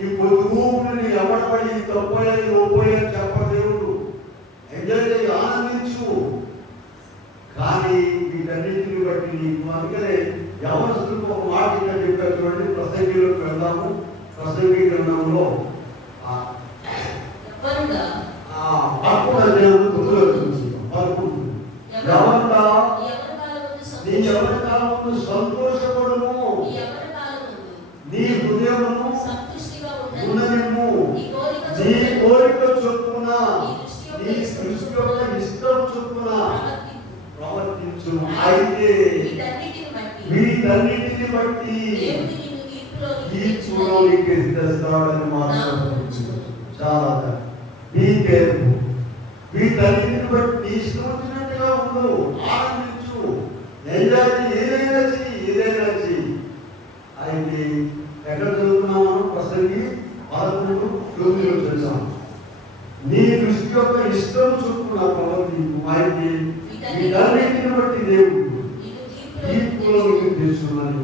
ఈ పొద్దుగూపుని ఎవడబడి తప్పని ఒప్పని చెప్పదేవుడు. ఎంజాయ్ చేయి, ఆనందించు. కానీ వీటన్నింటిని బట్టి నీకు అందుకనే యవనస్తులకు ఒక మాట ఇక్కడ చెప్పారు చూడండి. ప్రసంగిలోకి వెళ్దాము. ప్రసంగి గ్రంథంలో 11వ అధ్యాయంలో 9వ వచనం. నీ యవన కాలమును సంతోషపడుము, నీ హృదయమును ఉన్నదిము, నీ కోరిక చొప్పున, నీ దృష్టి యొక్క ఇష్టం చొప్పున ప్రవర్తించు. అయితే వీటన్నిటిని బట్టి తీర్పులోనికి తెస్తాడని మాత్రం చాలా వీటన్నిటిని బట్టి ఇష్టం వచ్చినట్టుగా ఉండు, ఆనందించు, ఎంజాయ్, ఏదైనా చెయ్యి. అయితే ఎక్కడ చదువుతున్నాం మనం? ప్రసంగి 11:9 చదివాం. నీ దృష్టి యొక్క ఇష్టం చొప్పున ప్రవర్తించు. అయితే వీటన్నిటిని బట్టి దేవుడు తీర్పులోనికి తెస్తున్నాడు.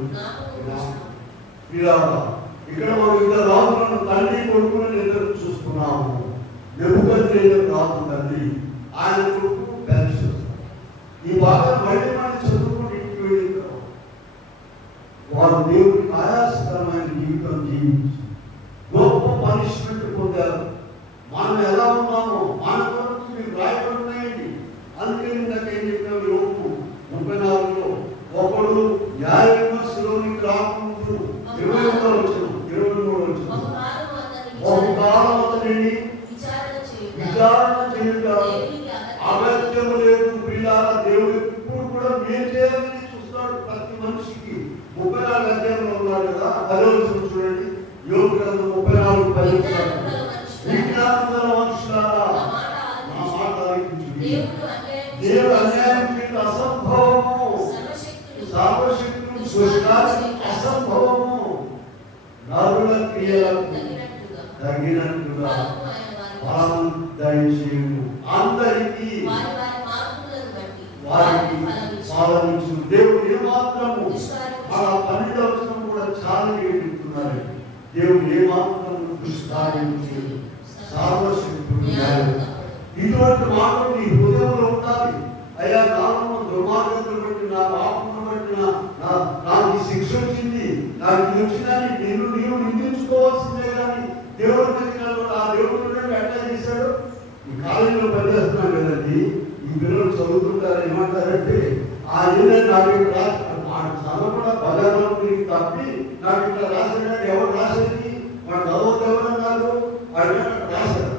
ఇక్కడ మనం ఇద్దరు రాజులను, తండ్రి కొడుకులను ఇద్దరు చూస్తున్నాము. నెబుకద్నెజరు రాజు తండ్రి, ఆయన కొడుకు బెల్షస్సర్. ఈ భాగం మళ్ళీ మనం చదువుకుని ఇంటికి వెళ్ళిన వారు దేవుడికి ఆయాసకరమైన జీవితం జీవించి గొప్ప పనిష్మెంట్ పొందారు. మనం ఎలా ఉన్నామో మన కొరకు మీరు రాయబడుతున్నాయండి. అందుకని ఇందాక ఏం చెప్పాము? యోబు 10 చూడండి. యోబు గ్రంథం 34:10. విజ్ఞానం గల మనుషులారా నా మాట ఆలకించుడి. దేవుడు అన్యాయం చేయడం అసంభవము, సర్వశక్తుడు సృష్టించడం అసంభవము. నరుల క్రియలకు తగినట్టుగా ఫలం దయచేయును. అందరికీ వారికి ఫలమిచ్చు. దేవుడు ఏమాత్రము మన 12వ వచనం కూడా చాలా చెప్తున్నారు. దేవుడు ఏమాత్రము దుష్కార్యం చేయడు, సర్వశక్తుడు. ఇటువంటి మాటలు నీ హృదయంలో ఉండాలి. అయ్యా నాలో దుర్మార్గతను బట్టి, నా పాపమును బట్టి నాకు ఈ శిక్ష వచ్చింది, నాకు ఇది వచ్చిందని నీవు నిందించుకోవాల్సిందే. కానీ దేవుడి మధ్యలో ఆ దేవుడు ఎట్లా చేశాడు? ఈ కాలేజీలో పనిచేస్తున్నాం కదండి, ఈ పిల్లలు చదువుతుంటారు. ఏమంటారంటే ఆ ఏదైనా నాకు ఇక్కడ చదవకుండా బజార్లోకి తప్పి నాకు ఇట్లా రాసేది. ఎవరు రాసేది? వాడు చదవద్దు ఎవరన్నారు? వాడు రాశారు.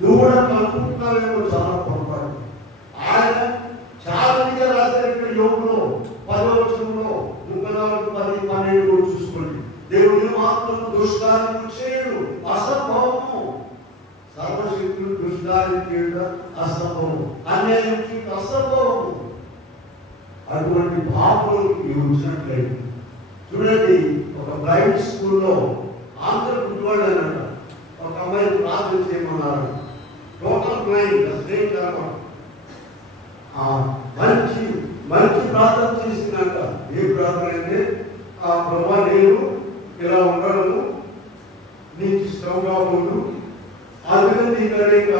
నువ్వు కూడా కలుపుకుంటున్నావేమో, చాలా పొరపాటు. ఆయన చాలా రాశారు. ఇక్కడ యోగులో 10వ వచనంలో 34, 10, 12 చూసుకోండి. దేవుడు మాత్రం దుష్కార్యం చేయడు, అసంభవము. సర్వశక్తులు దుష్కార్యం చేయడం అసంభవం, అన్యాయం చేయడం అసంభవము. అటువంటి భావనకి వచ్చినట్లయితే చూడండి, ఒక ప్రైవేట్ స్కూల్లో అందరూ గుర్తుపడాలంట. ఒక అమ్మాయి ప్రార్థన చేయమన్నారు. టోటల్ బ్లైండ్, అసలే కనపడ. మంచి మంచి ప్రార్థన చేసిందంట. ఏ ప్రార్థన అంటే, ప్రభా నేను ఇలా ఉండను, నీకు ఇష్టంగా ఉండు, అందుకని నీకు అనేక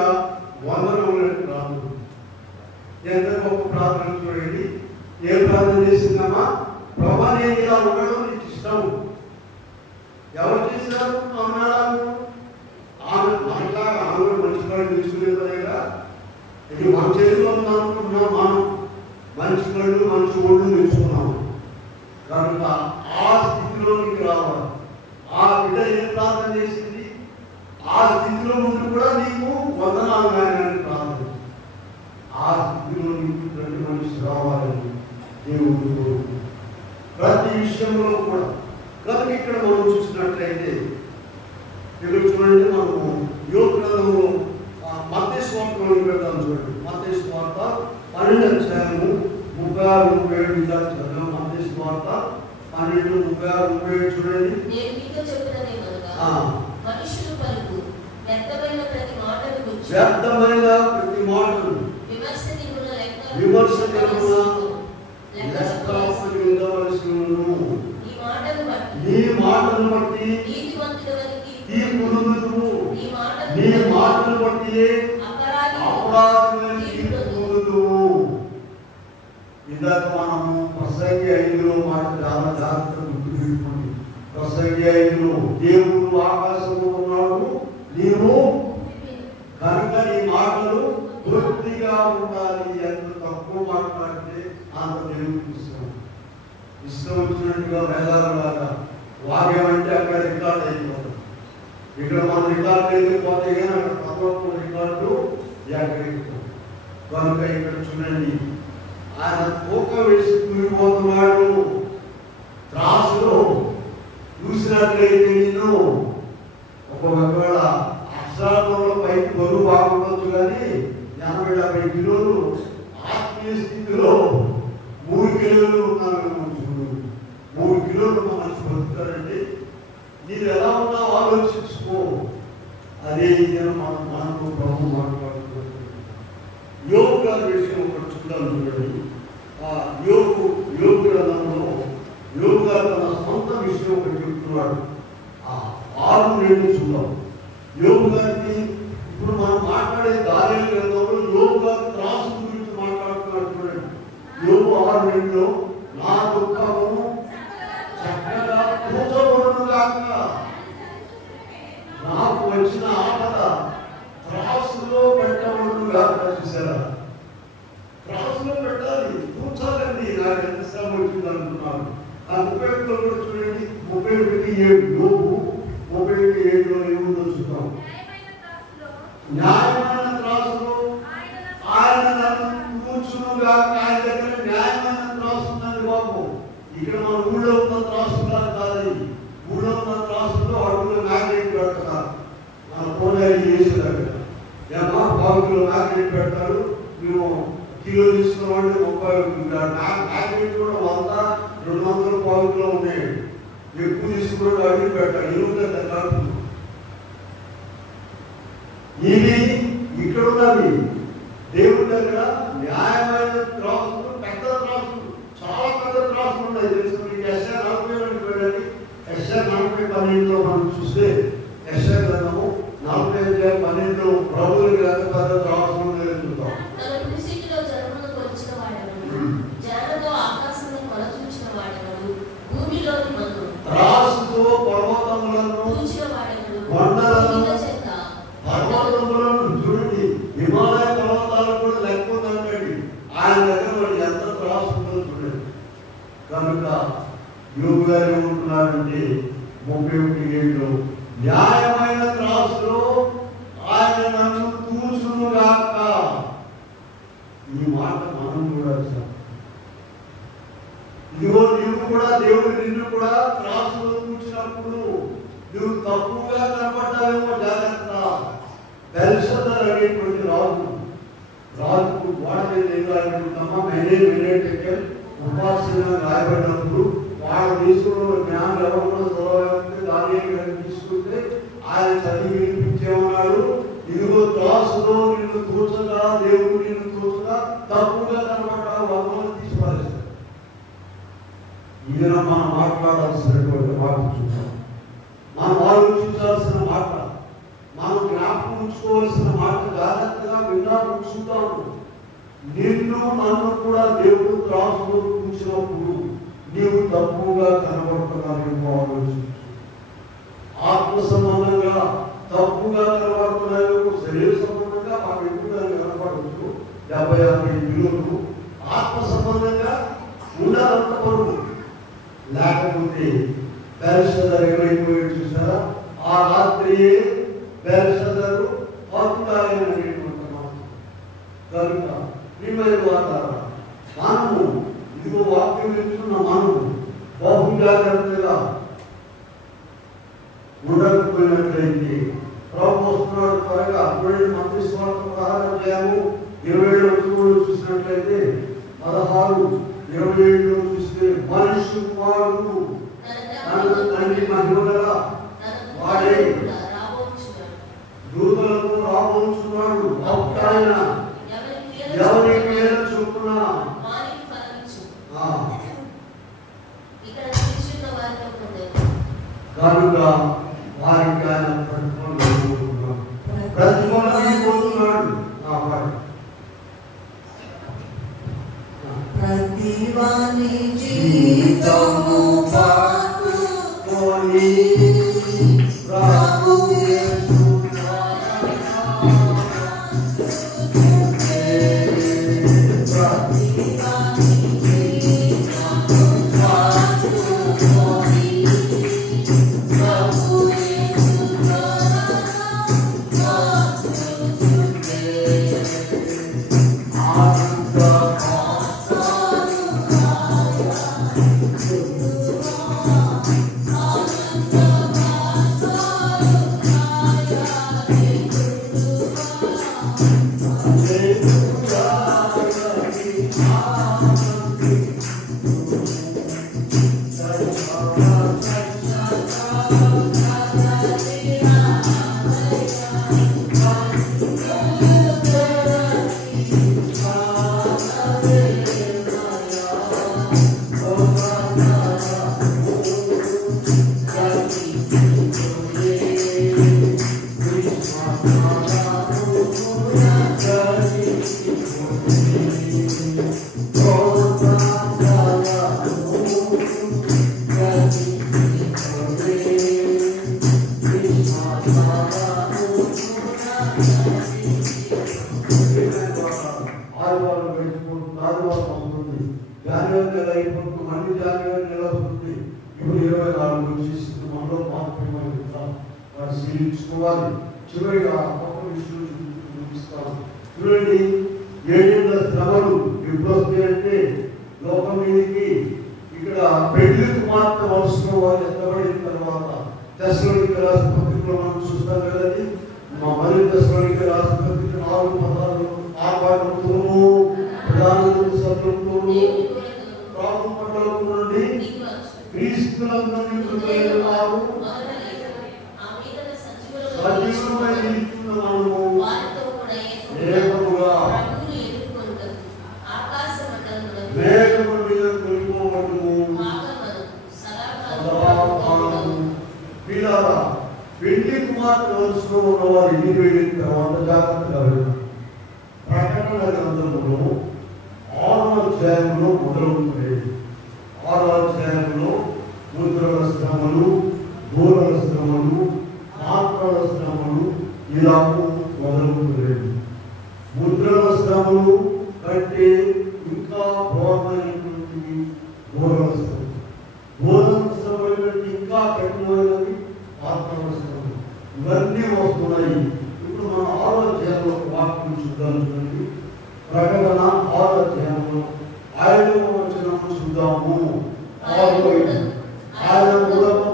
వందనములను ప్రార్థన. ఎంత గొప్ప ప్రార్థన చూడండి. ఏ ప్రార్థన చేసిందమ్మా? ప్రభా నేను ఇలా ఉండడం నీకు ఇష్టం. ఎవరు చేశారు? అన్నాడు. ఆమె మనలాగా ఆమె మంచి పని తెచ్చుకునేదా? ఇది మన చేతిలో ఉందనుకుంటున్నాం. మనం మంచి కళ్ళు మంచి ఒళ్ళు తెచ్చుకున్నాము కనుక ఆ స్థితిలోనికి రావాలి. ఆ బిడ్డ ఏం ప్రార్థన చేసింది? ఆ స్థితిలో ఉండి కూడా నీకు వందనాలు నాయనని ప్రార్థన. ఆ స్థితిలో నీకు ప్రతి మనిషి రావాలని దేవుడు కోరుకుంటున్నాడు ప్రతి విషయంలో కూడా. కనుక ఇక్కడ మనం చూసినట్లయితే ఇక్కడ చూడండి, మనము యోగ గ్రంథంలో మత్తయి సువార్తలోకి వెళ్దాం. చూడండి, మత్తయి సువార్త 12వ అధ్యాయము 36-37 ఇలా చదివాం. మత్తయి సువార్త 12:36-37 చూడండి. నేను మీతో చెప్తున్నదేమనగా, మనుషులు పలుకు వ్యర్థమైన ప్రతి మాటను గురించి విమర్శ ఈ మాటను బట్టి తీర్పు పొందుదువు. నీ మాటను బట్టి అపరాధులను తీర్పు పొందుదువు. ఇందాక మనము ప్రసంగి 5లో మాట చాలా జాగ్రత్తగా గుర్తుపెట్టుకోండి. ప్రసంగి 5లో దేవుడు ఆకాశంలో ఉన్నాడు, నీవు కనుక నీ మాటలు తృప్తిగా ఉండాలి. ఎంత తక్కువ మాట్లాడితే అంత దేవుడికి ఇష్టం వచ్చినట్టుగా వేదాలలాగా వాగేమంటే అక్కడ రికార్డ్ అయిపోతుంది. ఇక్కడ మనం రికార్డు అయిపోతే అక్కడ పదవ రికార్డు ఎక్కడిపోతుంది. కనుక ఇక్కడ చూడండి, ఆయన తూక వేసి కూలిపోతున్నాడు. త్రాసులో చూసినట్లయితే నేను ఒకవేళ అక్షరాలలో పైకి బరువు బాగుండొచ్చు, కానీ 80-70 కిలోలు ఆత్మీయ స్థితిలో 3 కిలోలు ఉన్నారు. 3 కిలోలు మనిషి బతుకుతారండి. మీరు ఎలా ఉన్నావు ఆలోచించుకో. అదే మనకు ప్రభు మాట్లాడుతున్నారు. యోగ గారి విషయం ఒకటి చూద్దాం. చూడండి, యోగ గ్రంథంలో యోగ గారు తన సొంత విషయం ఒకటి చెప్తున్నాడు. 6:2 చూద్దాం. యోగ గారికి ఇప్పుడు మనం మాట్లాడే దాని గ్రంథంలో యోగ గారు త్రాసు గురించి మాట్లాడుతున్నాడు. చూడండి, యోగ 6:2లో నా దుఃఖము చక్కగా కూర్చోబడును గాక, నాకు వచ్చిన ఆపద త్రాసులో పెట్టబడును గాక. చూసారా, త్రాసులో పెట్టాలి, కూర్చోలండి. నాకు ఎంత శ్రమ వచ్చింది అంటున్నాను. ఆ 31లో కూడా చూడండి, 31:7 యోగు 31:7లో ఏముందో చూద్దాం. న్యాయమైన త్రాసులో ఆయన నన్ను కూర్చునుగా. ఆయన దగ్గర న్యాయమైన త్రాసు ఉన్నది బాబు. ఇక్కడ మన ఊళ్ళో ఉన్న త్రాసు కాదు. క్లాసుల్లో అడుగులో మ్యాగ్నెట్ పెడతారు. మన కోనేరు చేసేదాకా ఏమో 1 కిలో మ్యాగ్నెట్ పెడతారు. మేము కిలో తీసుకున్నామంటే 30 మ్యాగ్నెట్ కూడా 100-200 1 కిలో ఉన్నాయి. ఎక్కువ తీసుకున్నాడు అడిగి పెట్టాలి. ఇరుగుతుంది కలుపు. ఇవి ఇక్కడ ఉన్నవి దేవుడి దగ్గర న్యాయమైన త్రాసులు, పెద్ద త్రాసులు, చాలా పెద్ద త్రాసులు ఉన్నాయి. తెలుసు మీకు యెషయా 40 వెళ్ళండి. యెషయా 40:12 మనం చూస్తే యెషయా గ్రంథము 40:12 ప్రభువుని గ్రంథ పెద్ద త్రాసులు ఉన్నాయని చూద్దాం. త్రాసుతో పర్వతములను కొండలను పర్వతములను చూడండి, హిమాలయ పర్వతాలు కూడా లేకపోతుందండి. ఆయన దగ్గర ఎంత త్రాసు ఉంటుందో చూడండి. కనుక యోగు గారు ఏమంటున్నారంటే 31:7 న్యాయమైన త్రాసులో ఆయన నన్ను తూచునుగాక. ఈ మాట మనం కూడా ఇదిగో నీవు కూడా దేవుడు నిన్ను కూడా త్రాసులో కూర్చున్నప్పుడు నువ్వు తప్పుగా కనపడ్డావేమో జాగ్రత్త. బెల్షద్దర్ అనేటువంటి రాజుకు వాడ మీద ఏం రాయబడుతుందమ్మా, మెనేటెకెల్ ఉపాసన రాయబడినప్పుడు వాడు తీసుకున్న జ్ఞానం ఎవరు చదవాలంటే దాన్ని తీసుకుంటే ఆయన చదివి వినిపించేమన్నాడు. ఇదిగో త్రాసులో నిన్ను తూచగా, దేవుడు నిన్ను తూచగా తప్పుగా కనపడ్డావు, భగవాన్ తీసుకోవాలి. ఈయన మనం మాట్లాడాల్సినటువంటి మాట చూద్దాం. మనం ఆలోచించాల్సిన మాట, మనం జ్ఞాపకం ఉంచుకోవాల్సిన మాట జాగ్రత్తగా విన్నా కూర్చుంటాము. నిన్ను నన్ను కూడా దేవుడు త్రాసులో కూర్చున్నప్పుడు నీవు తప్పుగా కనబడుతున్నావు. ఆలోచించు. ఆత్మ సంబంధంగా తప్పుగా కనబడుతున్నావు. శరీర సంబంధంగా మాకు ఎక్కువగా కనబడవచ్చు 70-80 కిలోలు. ఆత్మ సంబంధంగా ఉండాలంత పరువు. లేకపోతే బెల్షద్దర్ ఏమైపోయాడు చూసారా? ఆ రాత్రియే బెల్షద్దరు పరుడాయనటువంటి మాట. కనుక ప్రియమైన వాతారా, మనము ఇదిగో వాక్యం వింటున్న మనము బహు జాగ్రత్తగా ఉండకపోయినట్లయితే ప్రభు వస్తున్నాడు త్వరగా. మంత్రి స్వార్థ 16:27 చూసినట్లయితే 16:27 చూస్తే మనిషి కుమారుడు తన తండ్రి మహిమగల వాడే దూతలతో రాబోచున్నాడు. అప్పుడు ఆయన ఎవరి మీద చొప్పున కనుక వారికి ఆయన ప్రతిఫలం పోతున్నాడు. ప్రతివాని జీవితము పాటుకొని ప్రభు యేసు చివరిగా ఒక విషయం చూపిస్తాను. చూడండి, ఏడేళ్ల శ్రమలు ఎప్పుడు వస్తాయంటే లోకం మీదకి ఇక్కడ పెళ్లి కుమార్తె వరుసలో వారు ఎత్తబడిన తర్వాత తెస్సలోనికీయులకు రాసిన పత్రికలో మనం చూస్తాం కదండి. మరి తెస్సలోనికీయులకు రాసిన పత్రిక 4:16 ఆర్భాటముతోనూ ప్రధానులతో సభ్యులతోనూ ప్రార్థన మండలం నుండి క్రీస్తునందు కృపయున్నారు సజీవమై నిలిచిన మనము ఏకముగా మేఘముల మీద కొలిపోవడము సదాకాలము. ప్రియులారా, పెళ్లి కుమార్తె వరుసలో ఉన్నవారు ఇంటికి వెళ్ళిన తర్వాత జాగ్రత్తగా వెళ్ళారు. ప్రకటన గ్రంథములో 6వ అధ్యాయంలో మొదలవుతుంది. 6వ అధ్యాయంలో ముద్రల శ్రమలు, దూరల శ్రమలు, మాత్రల శ్రమలు ఇలాగూ మొదలవుతుంది. ముద్రల శ్రమలు కంటే ఇంకా ఘోరమైనటువంటి దూరల శ్రమలు, దూరల శ్రమల కంటే ఇంకా కఠినమైనవి మాత్రల శ్రమలు. ఇవన్నీ వస్తున్నాయి. ఇప్పుడు మనం 6వ అధ్యాయంలో వాక్యం చూద్దాం. చూడండి, ప్రకటన 6వ అధ్యాయంలో 5వ వచనం చూద్దాము. 6:5 ఆయన ముద్రను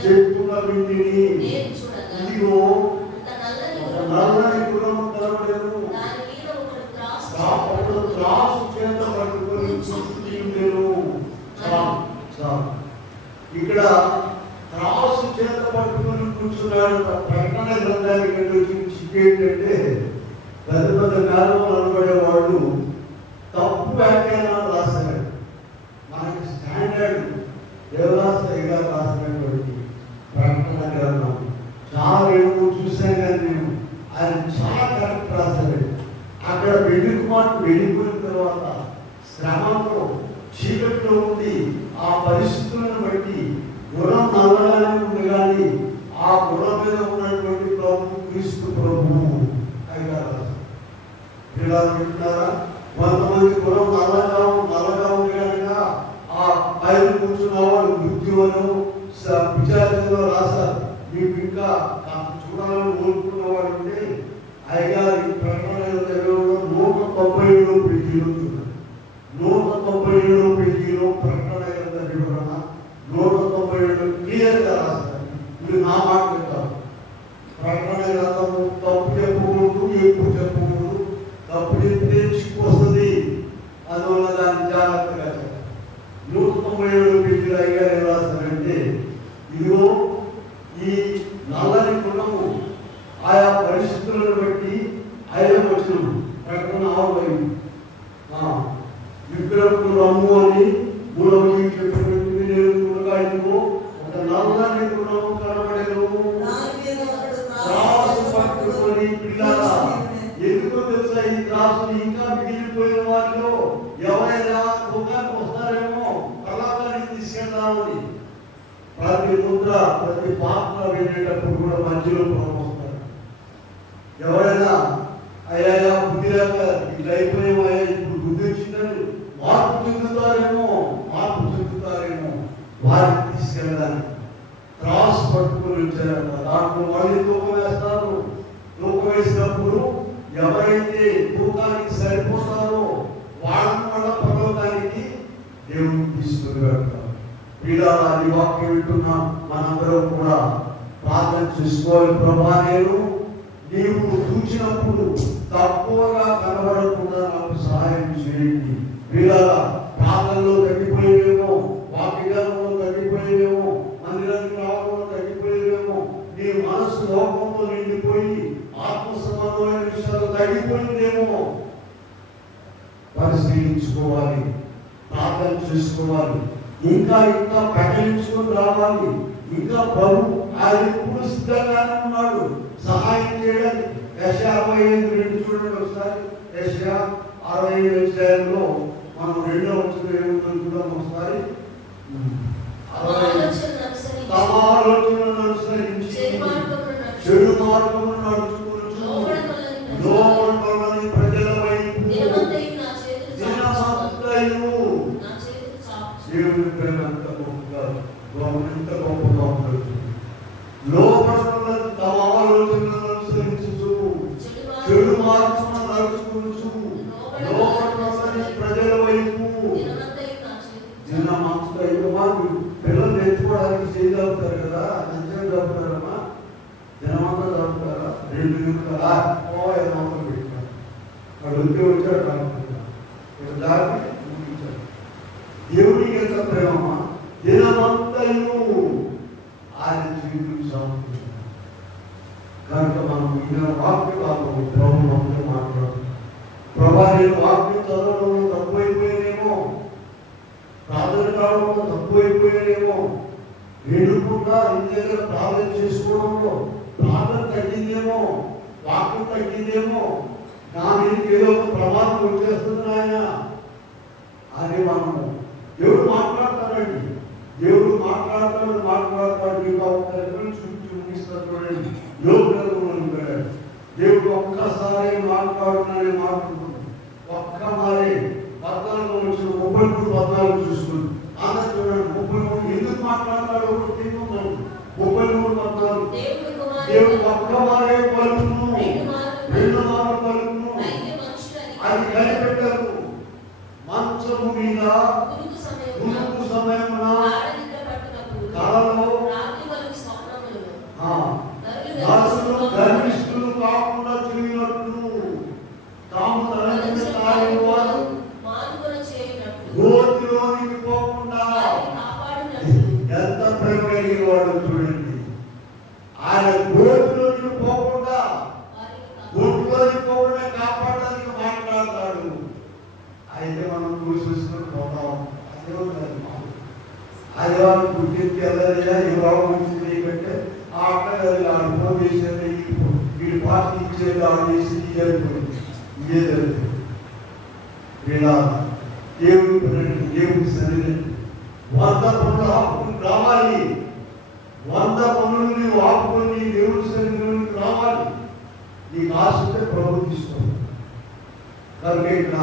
చెప్పున వింటిని ఇదిగో నల్లని గుర్రము కనబడెను. అప్పుడు త్రాసు చేత పట్టుకొని కూర్చుండెను. ఇక్కడ త్రాసు చేత పట్టుకొని కూర్చున్నాడు. ప్రకటన గ్రంథానికి వచ్చి ఏంటంటే పెద్ద పెద్ద కాలంలో అనబడేవాళ్ళు తప్పు వ్యాఖ్యానాలు రాశారు. మనకి స్టాండర్డ్ దేవదాసయ్య గారు రాసినటువంటి ప్రకటన గ్రంథం చాలా ఏమో చూసాను కానీ నేను ఆయన చాలా కరెక్ట్ రాశారు. అక్కడ పెళ్లి కుమార్తె వెళ్ళిపోయిన తర్వాత శ్రమంలో చీకట్లో ఉండి ఆ పరిస్థితులను బట్టి గుణం నల్లగానే ఉంది కానీ ఆ గుణం మీద ఉన్నటువంటి ప్రభు క్రీస్తు ప్రభువు అయిగా రాశారు. ఇలా వింటున్నారా? కొంతమంది గుణం నల్లగా ఉంది కనుక ఆ పైన కూర్చున్న వాళ్ళు మృత్యువను విచారంలో రాశారు. మీకు ఇంకా చూడాలని కోరుకున్న వాడు ఉంటే అయ్యగారి ప్రకటన 197 పేజీలు 197 పేజీలో ప్రకటన వివరణ 197 క్లియర్గా రాశారు. ఇది నా మాట కాదు. ప్రకటన గ్రంథము తప్పు చెప్పకూడదు, ఎక్కువ చెప్పకూడదు. తప్పు చెప్తే చిక్కు వస్తుంది. అందువల్ల దాన్ని జాగ్రత్తగా చెప్పాలి. 197 పేజీలు అయ్యారు ఏం రాస్తారంటే ఇదిగో ఈ నల్లని గుణము ఆయా పరిస్థితులను బట్టి 5వ వచనం ప్రకటన 6:5 విగ్రహము రమ్ము అని 3వ చెప్పినటువంటి నేను చూడగా ఇదిగో ఒక నల్లని గుణము కనబడెను. త్రాసు పట్టుకొని పిల్లల ఎందుకో తెలుసా ఈ త్రాసుని ఇంకా మిగిలిపోయిన వారిలో ఎవరైనా దుఃఖానికి వస్తారేమో కళాకారానికి తీసుకెళ్దామని ప్రతి ముద్ర ప్రతి పాత్ర వెళ్ళేటప్పుడు కూడా మధ్యలో వస్తారు. ఎవరైనా అయ్యా బుద్ధి లేక ఇట్లా అయిపోయామయ్యా ఇప్పుడు బుద్ధి వచ్చిందని మార్పు చెందుతారేమో వారిని తీసుకెళ్ళడానికి త్రాసు పట్టుకొని వచ్చారన్న దాంట్లో మళ్ళీ తూకం వేస్తారు. తూకం వేసినప్పుడు ఎవరైతే తూకానికి సరిపోతారో వాళ్ళని మళ్ళా పరలోకానికి దేవుడు తీసుకుని వెళ్తారు. వీళ్ళ ఈ వాక్యం వింటున్న మనందరం కూడా ప్రార్థన చేసుకోవాలి. ప్రభా, నేను నీవు చూచినప్పుడు తక్కువగా కనబడకుండా నాకు సహాయం చేయండి. వీళ్ళ ప్రార్థనలో తగ్గిపోయేవేమో, వాక్యాలలో తగ్గిపోయేవేమో, మందిరానికి రావడంలో తగ్గిపోయేవేమో, నీ మనసు లోకంలో నిండిపోయి ఆత్మ సంబంధమైన విషయాలు తగ్గిపోయిందేమో పరిశీలించుకోవాలి, ప్రార్థన చేసుకోవాలి. ఇంకా ప్రకటించుకొని రావాలి. ఇంకా ప్రభు ఆయన ఎప్పుడు సిద్ధంగానే ఉన్నాడు సహాయం చేయడానికి. యెషయా 65:2 చూడండి ఒకసారి. యెషయా 65 అధ్యాయంలో మనం 2వ వచనం ఏముందో చూద్దాం ఒకసారి. తమ ఆలోచనలను అనుసరించి చెడు మార్గమును నడుచుకొనుచు లోబడని ప్రజల వైపు దేవుని ప్రేమ ఎంత గొప్పగా ఉంటుంది. లోపల తమ ఆలోచనలను అనుసరించు చెడు మార్గమును నడుచుకొనుచు లోబడని ప్రజల వైపు వచ్చాడు అనుకుంటా దాటి ముగించాడు. దేవుడికి ఎంత ప్రేమ దినమంతయు ఆయన జీవితం సమర్పించాడు. కనుక మనం ఈయన వాక్యకాలంలో ప్రభు మనతో మాట్లాడుతున్నాం. ప్రభా నేను వాక్యం చదవడంలో తప్పు అయిపోయానేమో, ప్రార్థన కావడంలో తప్పు అయిపోయానేమో, నేను కూడా ఇంటి దగ్గర ప్రార్థన చేసుకోవడంలో ప్రార్థన తగ్గిందేమో, వాక్యం తగ్గిందేమో, నా మీదకి ఏదో ఒక ప్రమాదం వచ్చేస్తుంది ఆయన అని మనము దేవుడు మాట్లాడతాడండి. దేవుడు మాట్లాడతాడు మీకు చూపిస్తాడు. చూడండి యోగ్యంగా దేవుడు ఒక్కసారి మాట్లాడుతున్నాడని మాట్లాడుతున్నాడు. ఒక్క మారే 14 వచ్చిన 33 చూసుకుంది. అందరూ చూడండి 33 ఎందుకు మాట్లాడతాడు 33 14 దేవుడు ఒక్క మారే పలుకును, 2 మార్లు పలుకును, అది కనిపెట్టరు. మంచము మీద గురుకు సమయమున కలలో దాసులు గర్విష్ఠులు కాకుండా చేయనట్లు తాము తలంచిన తాగేవారు గోతిలోనికి పోకుండా ఎంత ప్రేమ కలిగిన వాడు చూడండి. ఆయన గోతిలోనికి పోకుండా గోతిలోనికి పోకుండా కాపాడడానికి మాట్లాడతాడు. అయితే మనం చూసుకొని పోతాం. అది వాళ్ళు గుర్తించి వెళ్ళలేదా ఈ బాబు గురించి కంటే ఆ అక్కడ అనుభవం చేసేది వీడి పార్టీ ఇచ్చేది ఆడేసి ఇదే జరుగుతుంది. ఇలా దేవుడి సన్నిధి 100 పనులు ఆపుకుని రావాలి. 100 పనులు నీవు ఆపుకొని దేవుడి సన్నిధిలోకి రావాలి. నీకు ఆశ ఉంటే ప్రభు తీసుకోవాలి. కనుక ఇక్కడ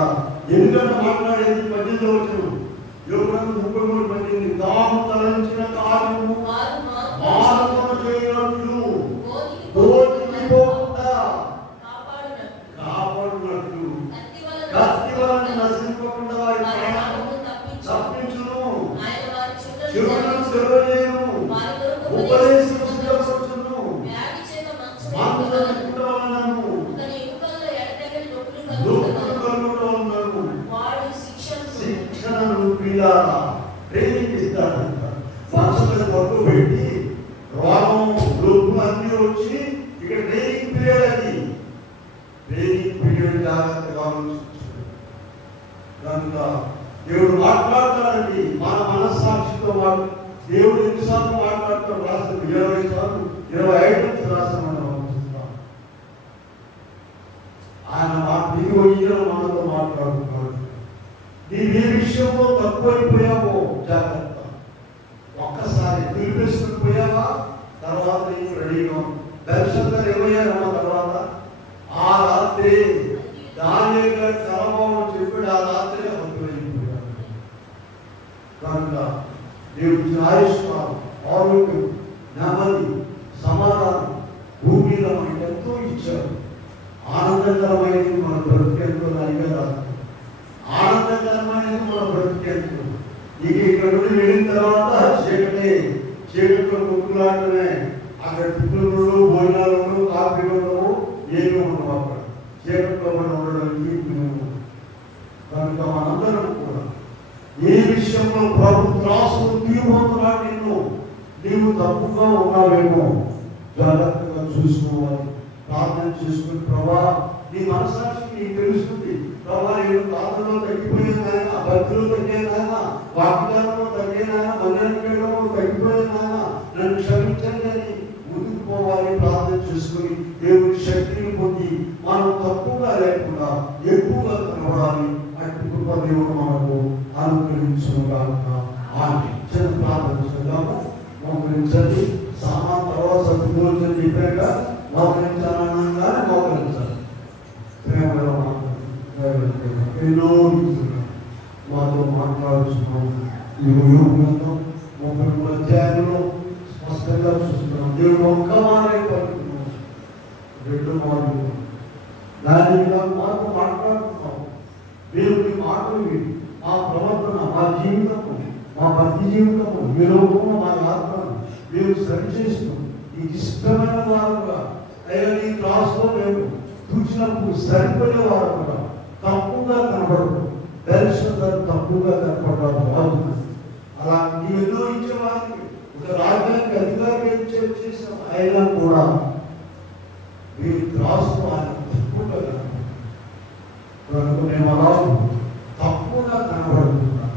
ఎందుకంటే మాట్లాడేది 18 వచ్చిన యోగులను 33 పడింది. తాము తలంచిన కార్యము మానవులు చేయనట్లు గోతికి పోకుండా కాపాడునట్లు కత్తి వలన నశింపకుండా వారి ప్రాణము తప్పించును. చెవులను తెరవలేను, ఉపదేశం సిద్ధపరచును, మంచం వలనను శిక్షణను పిల్లారా ప్రేమిస్తాడంట. సంస్థలు పట్టు పెట్టి రోగం లోపు అన్నీ వచ్చి ఇక్కడ ట్రైనింగ్ పీరియడ్, అది ట్రైనింగ్ పీరియడ్ జాగ్రత్తగా ఆలోచించాడు. కనుక దేవుడు మాట్లాడతాడండి. మన మనస్సాక్షితో దేవుడు ఎన్నిసార్లు మాట్లాడతాడు రాష్ట్రం 20 సార్లు 25 రాష్ట్రం ఆయన మనతో మాట్లాడుతున్నాడు. నీవు ఏ విషయంలో తక్కువైపోయావో జాగ్రత్త. ఒక్కసారి పిలిపేసుకుని పోయావా, తర్వాత నీకు రెడీగా దర్శనం ఏమయ్యారన్న తర్వాత ఆ రాత్రి దానియేలు గారి కలభావం చెప్పాడు. ఆ రాత్రి తక్కువైపోయాడు. కనుక దేవుడి ఆయుష్కాలం, ఆరోగ్యం, నెమ్మది, సమాధానం భూమి మీద మనకి ఎంతో ఇచ్చాడు. ఆనందకరమైనది మన బ్రతికెంతో అడిగారు. ఆనందకరమైనది మన బ్రతికెంతో. ఇక ఇక్కడ నుండి వెళ్ళిన తర్వాత చీకట్లో కుక్కులాటమే. అక్కడ టిప్పులు, భోజనాలు, కాఫీలు ఉండవు, ఏమి ఉండవు. అక్కడ చీకట్లో మనం ఉండడానికి కనుక మనందరం కూడా ఏ విషయంలో ప్రభు త్రాసు తీరుపోతున్నాడు నిన్ను, నీవు తప్పుగా ఉన్నావేమో జాగ్రత్తగా చూసుకోవాలి. ప్రార్థన చేసుకుని ప్రభా నీ మనసాక్షికి నీకు తెలుస్తుంది. ప్రభా నేను ప్రార్థనలో తగ్గిపోయినాయన, భక్తిలో తగ్గినాయన, వాగ్దానంలో తగ్గినాయన, మందిరానికి వెళ్ళడంలో తగ్గిపోయినాయన, నన్ను క్షమించండి అని ముందుకు పోవాలి. ప్రార్థన చేసుకుని దేవుడి శక్తిని పొంది మనం తక్కువగా లేకుండా ఎక్కువగా కనబడాలి. అట్టి కృప దేవుడు మనకు అనుగ్రహించుగాక. చిన్న ప్రార్థన చేద్దాము. మోకరించండి. సామాన్ తర్వాత సత్తుమోచని చెప్పాక మోకరించాలనగానే మోకరించాలి. ప్రేమలో ఎన్నో మాతో మాట్లాడుతున్నాం. ఈ యోగంలో 33 అధ్యాయంలో స్పష్టంగా చూస్తున్నాం. దేవుడు ఒక్క మారే పడుతున్నాం, 2 మార్లు దాని మాతో మాట్లాడుతున్నాం. దేవుడి మాటలు మా ప్రవర్తన, మా జీవితము, మా భక్తి జీవితము, ఈ లోకము, మా ఆత్మను మేము సరిచేస్తున్నాం. నీకు ఇష్టమైన వారుగా అయ్యా నీ క్లాస్లో మేము చూసినప్పుడు సరిపోయే వారుగా తప్పుగా కనబడదు. దర్శనం తప్పుగా కనపడడం బాగుంది. అలా నీవు ఎన్నో ఇచ్చేవారికి ఒక రాజ్యానికి అధికారిగా చేసాం. అయినా కూడా మీరు రాష్ట్రం ఆయన తప్పుగా కనపడదు. మేము అలా తప్పుగా కనబడుతున్నాం,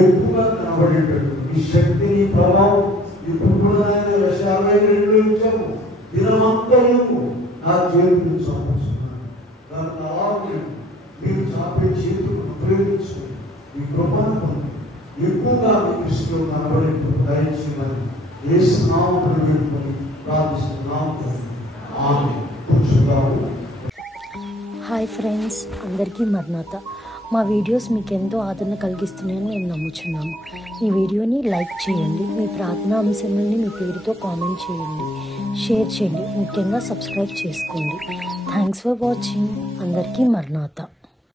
ఎక్కువగా కనబడేటట్టు ఈ శక్తి, నీ ప్రభావం ఇప్పుడు కూడా 52 ఇచ్చాము. దినమంతయు నా చేతులు చాపుతున్నాను. దానికి అలాగే మీరు చాపే చేతులు ఉపయోగించుకుని ఈ కృపను పొంది ఎక్కువగా మీ దృష్టిలో కనబడేట్టు దయచేయమని యేసు నామమున వేడుకొని ప్రార్థిస్తున్నాము. ఆమేన్. కూర్చుందాము. హాయ్ ఫ్రెండ్స్, అందరికీ మర్నాత. మా వీడియోస్ మీకు ఎంతో ఆదరణ కలిగిస్తున్నాయని మేము నమ్ముచున్నాము. ఈ వీడియోని లైక్ చేయండి, మీ ప్రార్థనా అంశాలని మీ పేరుతో కామెంట్ చేయండి, షేర్ చేయండి, ముఖ్యంగా సబ్స్క్రైబ్ చేసుకోండి. Thanks for watching. అందరికీ మర్నాత.